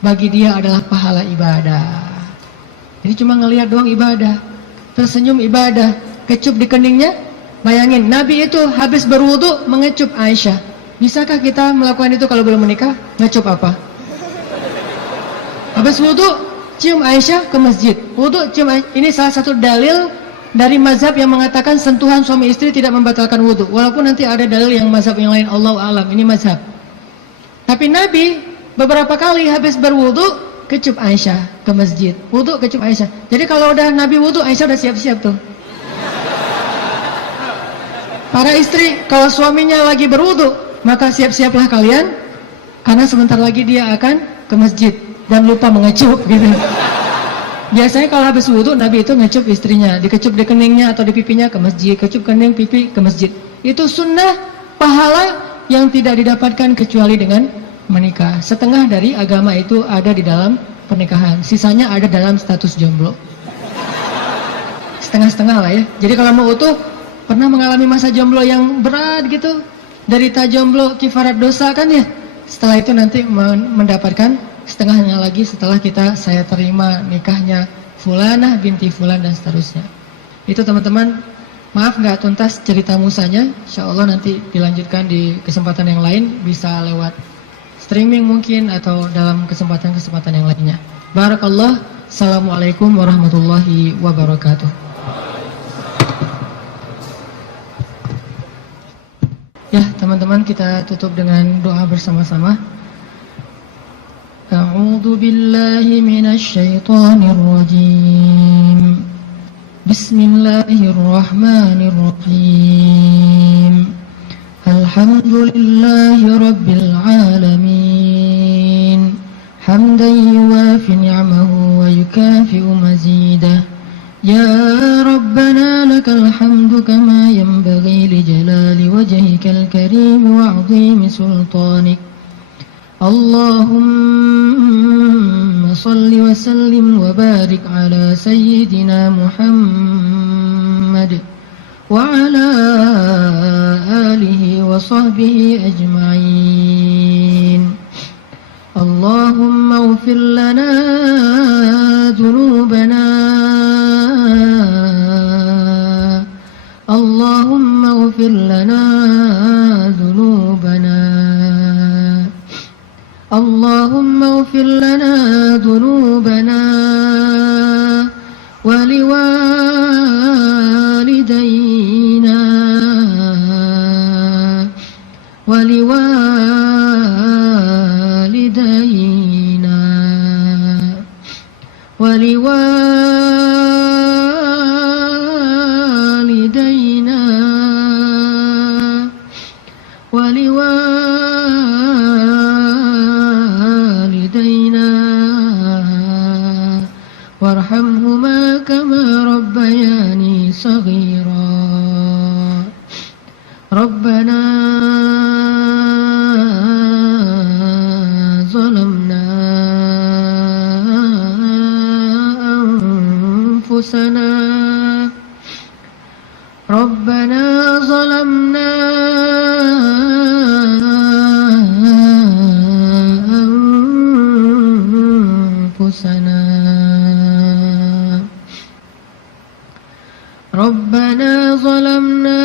bagi dia adalah pahala ibadah. Jadi cuma ngelihat doang ibadah, tersenyum ibadah, kecup di keningnya. Bayangin, Nabi itu habis berwudu mengecup Aisyah. Bisakah kita melakukan itu kalau belum menikah? Ngecup apa? Habis wudu, cium Aisyah ke masjid. Wudu, cium Aisyah. Ini salah satu dalil dari mazhab yang mengatakan sentuhan suami istri tidak membatalkan wudu. Walaupun nanti ada dalil yang mazhab yang lain, Allahu a'lam. Ini mazhab. Tapi Nabi beberapa kali habis berwudu kecup Aisyah ke masjid. Wudu kecup Aisyah. Jadi kalau udah Nabi wudu, Aisyah udah siap-siap tuh. Para istri, kalau suaminya lagi berwudu, maka siap-siaplah kalian, karena sebentar lagi dia akan ke masjid dan lupa mengecup gitu. Biasanya kalau habis wudu Nabi itu ngecup istrinya, dikecup di keningnya atau di pipinya ke masjid, kecup kening pipi ke masjid. Itu sunnah pahala yang tidak didapatkan kecuali dengan menikah. Setengah dari agama itu ada di dalam pernikahan, sisanya ada dalam status jomblo. Setengah-setengah lah ya. Jadi kalau mau utuh, pernah mengalami masa jomblo yang berat gitu, derita jomblo kifarat dosa kan ya. Setelah itu nanti mendapatkan setengahnya lagi setelah saya terima nikahnya Fulanah binti Fulan dan seterusnya. Itu teman-teman, maaf nggak tuntas cerita musanya. Insya Allah nanti dilanjutkan di kesempatan yang lain, bisa lewat streaming mungkin atau dalam kesempatan-kesempatan yang lainnya. Barakallah. Assalamualaikum warahmatullahi wabarakatuh. Ya teman-teman, kita tutup dengan doa bersama-sama. A'udzu billahi minasy syaithanir rajim. Bismillahirrahmanirrahim. Alhamdulillahi rabbil alamin. Hamdan yuwafi ni'amahu wa yukafi'u mazidah. Ya Rabbana lakal hamdu kama yanbaghi li jalali wajhikal karim wa 'azimi sultanik. Allahumma salli wa sallim wa barik ala sayyidina Muhammad wa ala alihi wa sahbihi ajma'in. Allahumma ighfir lana dhunubana. Allahumma ighfir lana dhunubana. Allahumma ighfir lana dhunubana wa liwalidayna wa liwalidayna wa liwalidayna wa liwalidayna warhamhuma kama rabbayani saghira. Rabbana zalamna anfusana. Rabbana zalamna anfusana. Rabbana zalamna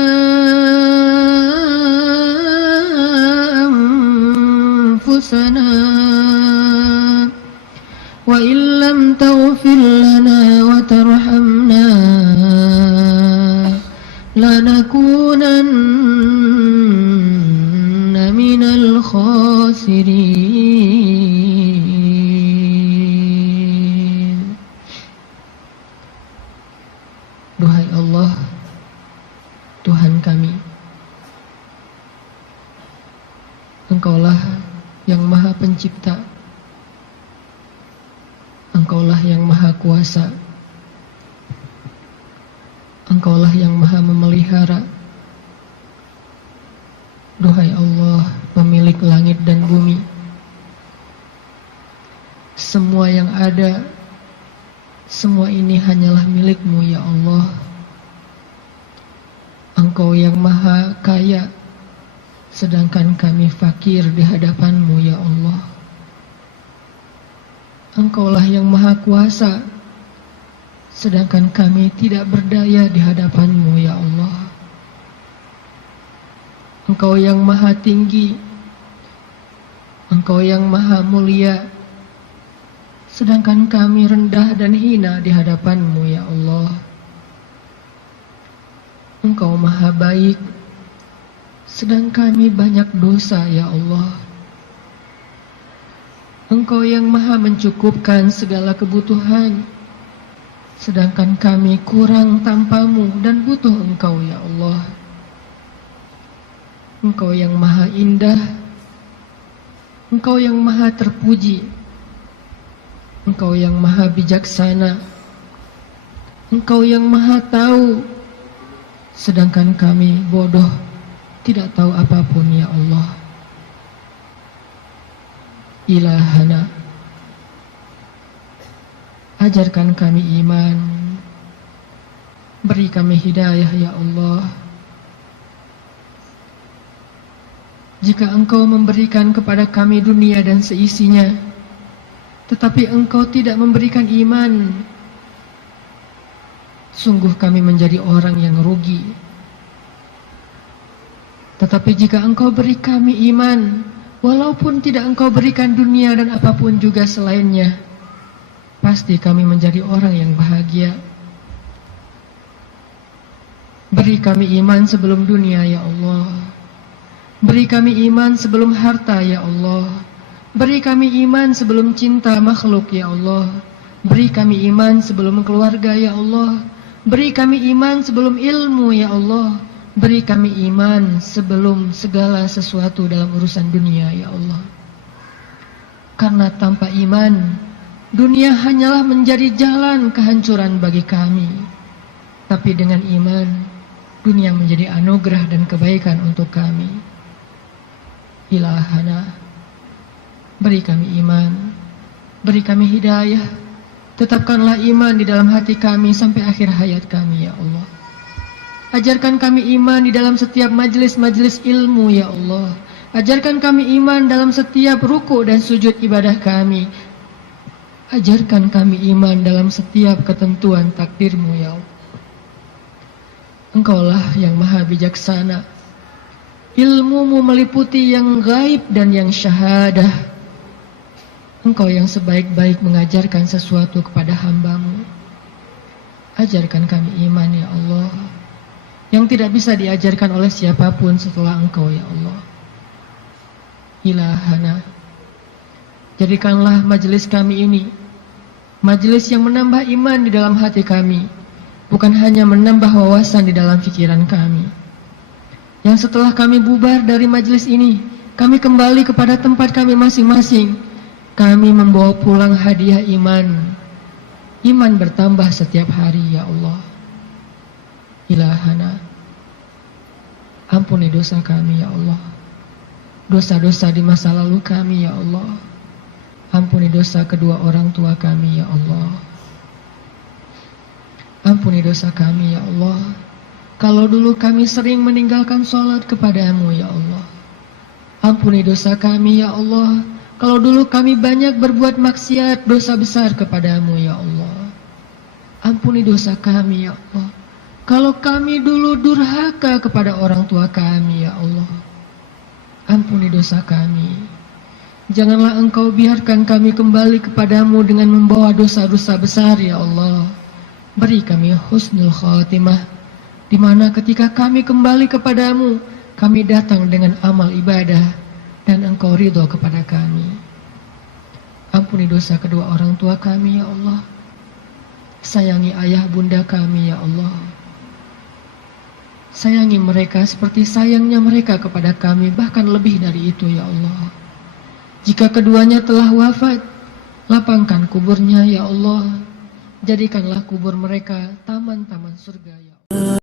anfusana wa illam taghfir lana wa tarhamna lanakunanna minal khasirin. Tuhan kami. Engkaulah yang Maha Pencipta, Engkaulah yang Maha Kuasa, Engkaulah yang Maha Memelihara. Duhai Allah, pemilik langit dan bumi, semua yang ada, semua ini hanyalah milik-Mu ya Allah. Engkau yang Maha Kaya, sedangkan kami fakir di hadapan-Mu ya Allah. Engkaulah yang Maha Kuasa, sedangkan kami tidak berdaya di hadapan-Mu ya Allah. Engkau yang Maha Tinggi, Engkau yang Maha Mulia, sedangkan kami rendah dan hina di hadapan-Mu ya Allah. Engkau Maha Baik, sedang kami banyak dosa ya Allah. Engkau yang Maha mencukupkan segala kebutuhan, sedangkan kami kurang tanpa-Mu dan butuh Engkau ya Allah. Engkau yang Maha Indah, Engkau yang Maha Terpuji, Engkau yang Maha Bijaksana, Engkau yang Maha Tahu, sedangkan kami bodoh, tidak tahu apapun ya Allah. Ilahana, ajarkan kami iman, beri kami hidayah ya Allah. Jika Engkau memberikan kepada kami dunia dan seisinya, tetapi Engkau tidak memberikan iman, sungguh kami menjadi orang yang rugi. Tetapi jika Engkau beri kami iman, walaupun tidak Engkau berikan dunia dan apapun juga selainnya, pasti kami menjadi orang yang bahagia. Beri kami iman sebelum dunia ya Allah. Beri kami iman sebelum harta ya Allah. Beri kami iman sebelum cinta makhluk ya Allah. Beri kami iman sebelum keluarga ya Allah. Beri kami iman sebelum ilmu ya Allah. Beri kami iman sebelum segala sesuatu dalam urusan dunia ya Allah. Karena tanpa iman, dunia hanyalah menjadi jalan kehancuran bagi kami. Tapi dengan iman, dunia menjadi anugerah dan kebaikan untuk kami. Ilahana, beri kami iman, beri kami hidayah. Tetapkanlah iman di dalam hati kami sampai akhir hayat kami ya Allah. Ajarkan kami iman di dalam setiap majelis-majelis ilmu ya Allah. Ajarkan kami iman dalam setiap ruku dan sujud ibadah kami. Ajarkan kami iman dalam setiap ketentuan takdir-Mu ya Allah. Engkaulah yang Maha Bijaksana. Ilmu-Mu meliputi yang gaib dan yang syahadah. Engkau yang sebaik-baik mengajarkan sesuatu kepada hamba-Mu. Ajarkan kami iman ya Allah, yang tidak bisa diajarkan oleh siapapun setelah Engkau ya Allah. Ilahana, jadikanlah majelis kami ini majelis yang menambah iman di dalam hati kami, bukan hanya menambah wawasan di dalam pikiran kami. Yang setelah kami bubar dari majelis ini, kami kembali kepada tempat kami masing-masing. Kami membawa pulang hadiah iman. Iman bertambah setiap hari ya Allah. Ilahana, ampuni dosa kami ya Allah. Dosa-dosa di masa lalu kami ya Allah. Ampuni dosa kedua orang tua kami ya Allah. Ampuni dosa kami ya Allah. Kalau dulu kami sering meninggalkan sholat kepada-Mu ya Allah. Ampuni dosa kami ya Allah. Kalau dulu kami banyak berbuat maksiat, dosa besar kepada-Mu ya Allah. Ampuni dosa kami ya Allah. Kalau kami dulu durhaka kepada orang tua kami ya Allah. Ampuni dosa kami. Janganlah Engkau biarkan kami kembali kepada-Mu dengan membawa dosa-dosa besar ya Allah. Beri kami husnul khatimah, di mana ketika kami kembali kepadamu, kami datang dengan amal ibadah dan Engkau ridho kepada kami. Ampuni dosa kedua orang tua kami ya Allah. Sayangi ayah bunda kami ya Allah. Sayangi mereka seperti sayangnya mereka kepada kami, bahkan lebih dari itu ya Allah. Jika keduanya telah wafat, lapangkan kuburnya ya Allah. Jadikanlah kubur mereka taman-taman surga ya Allah.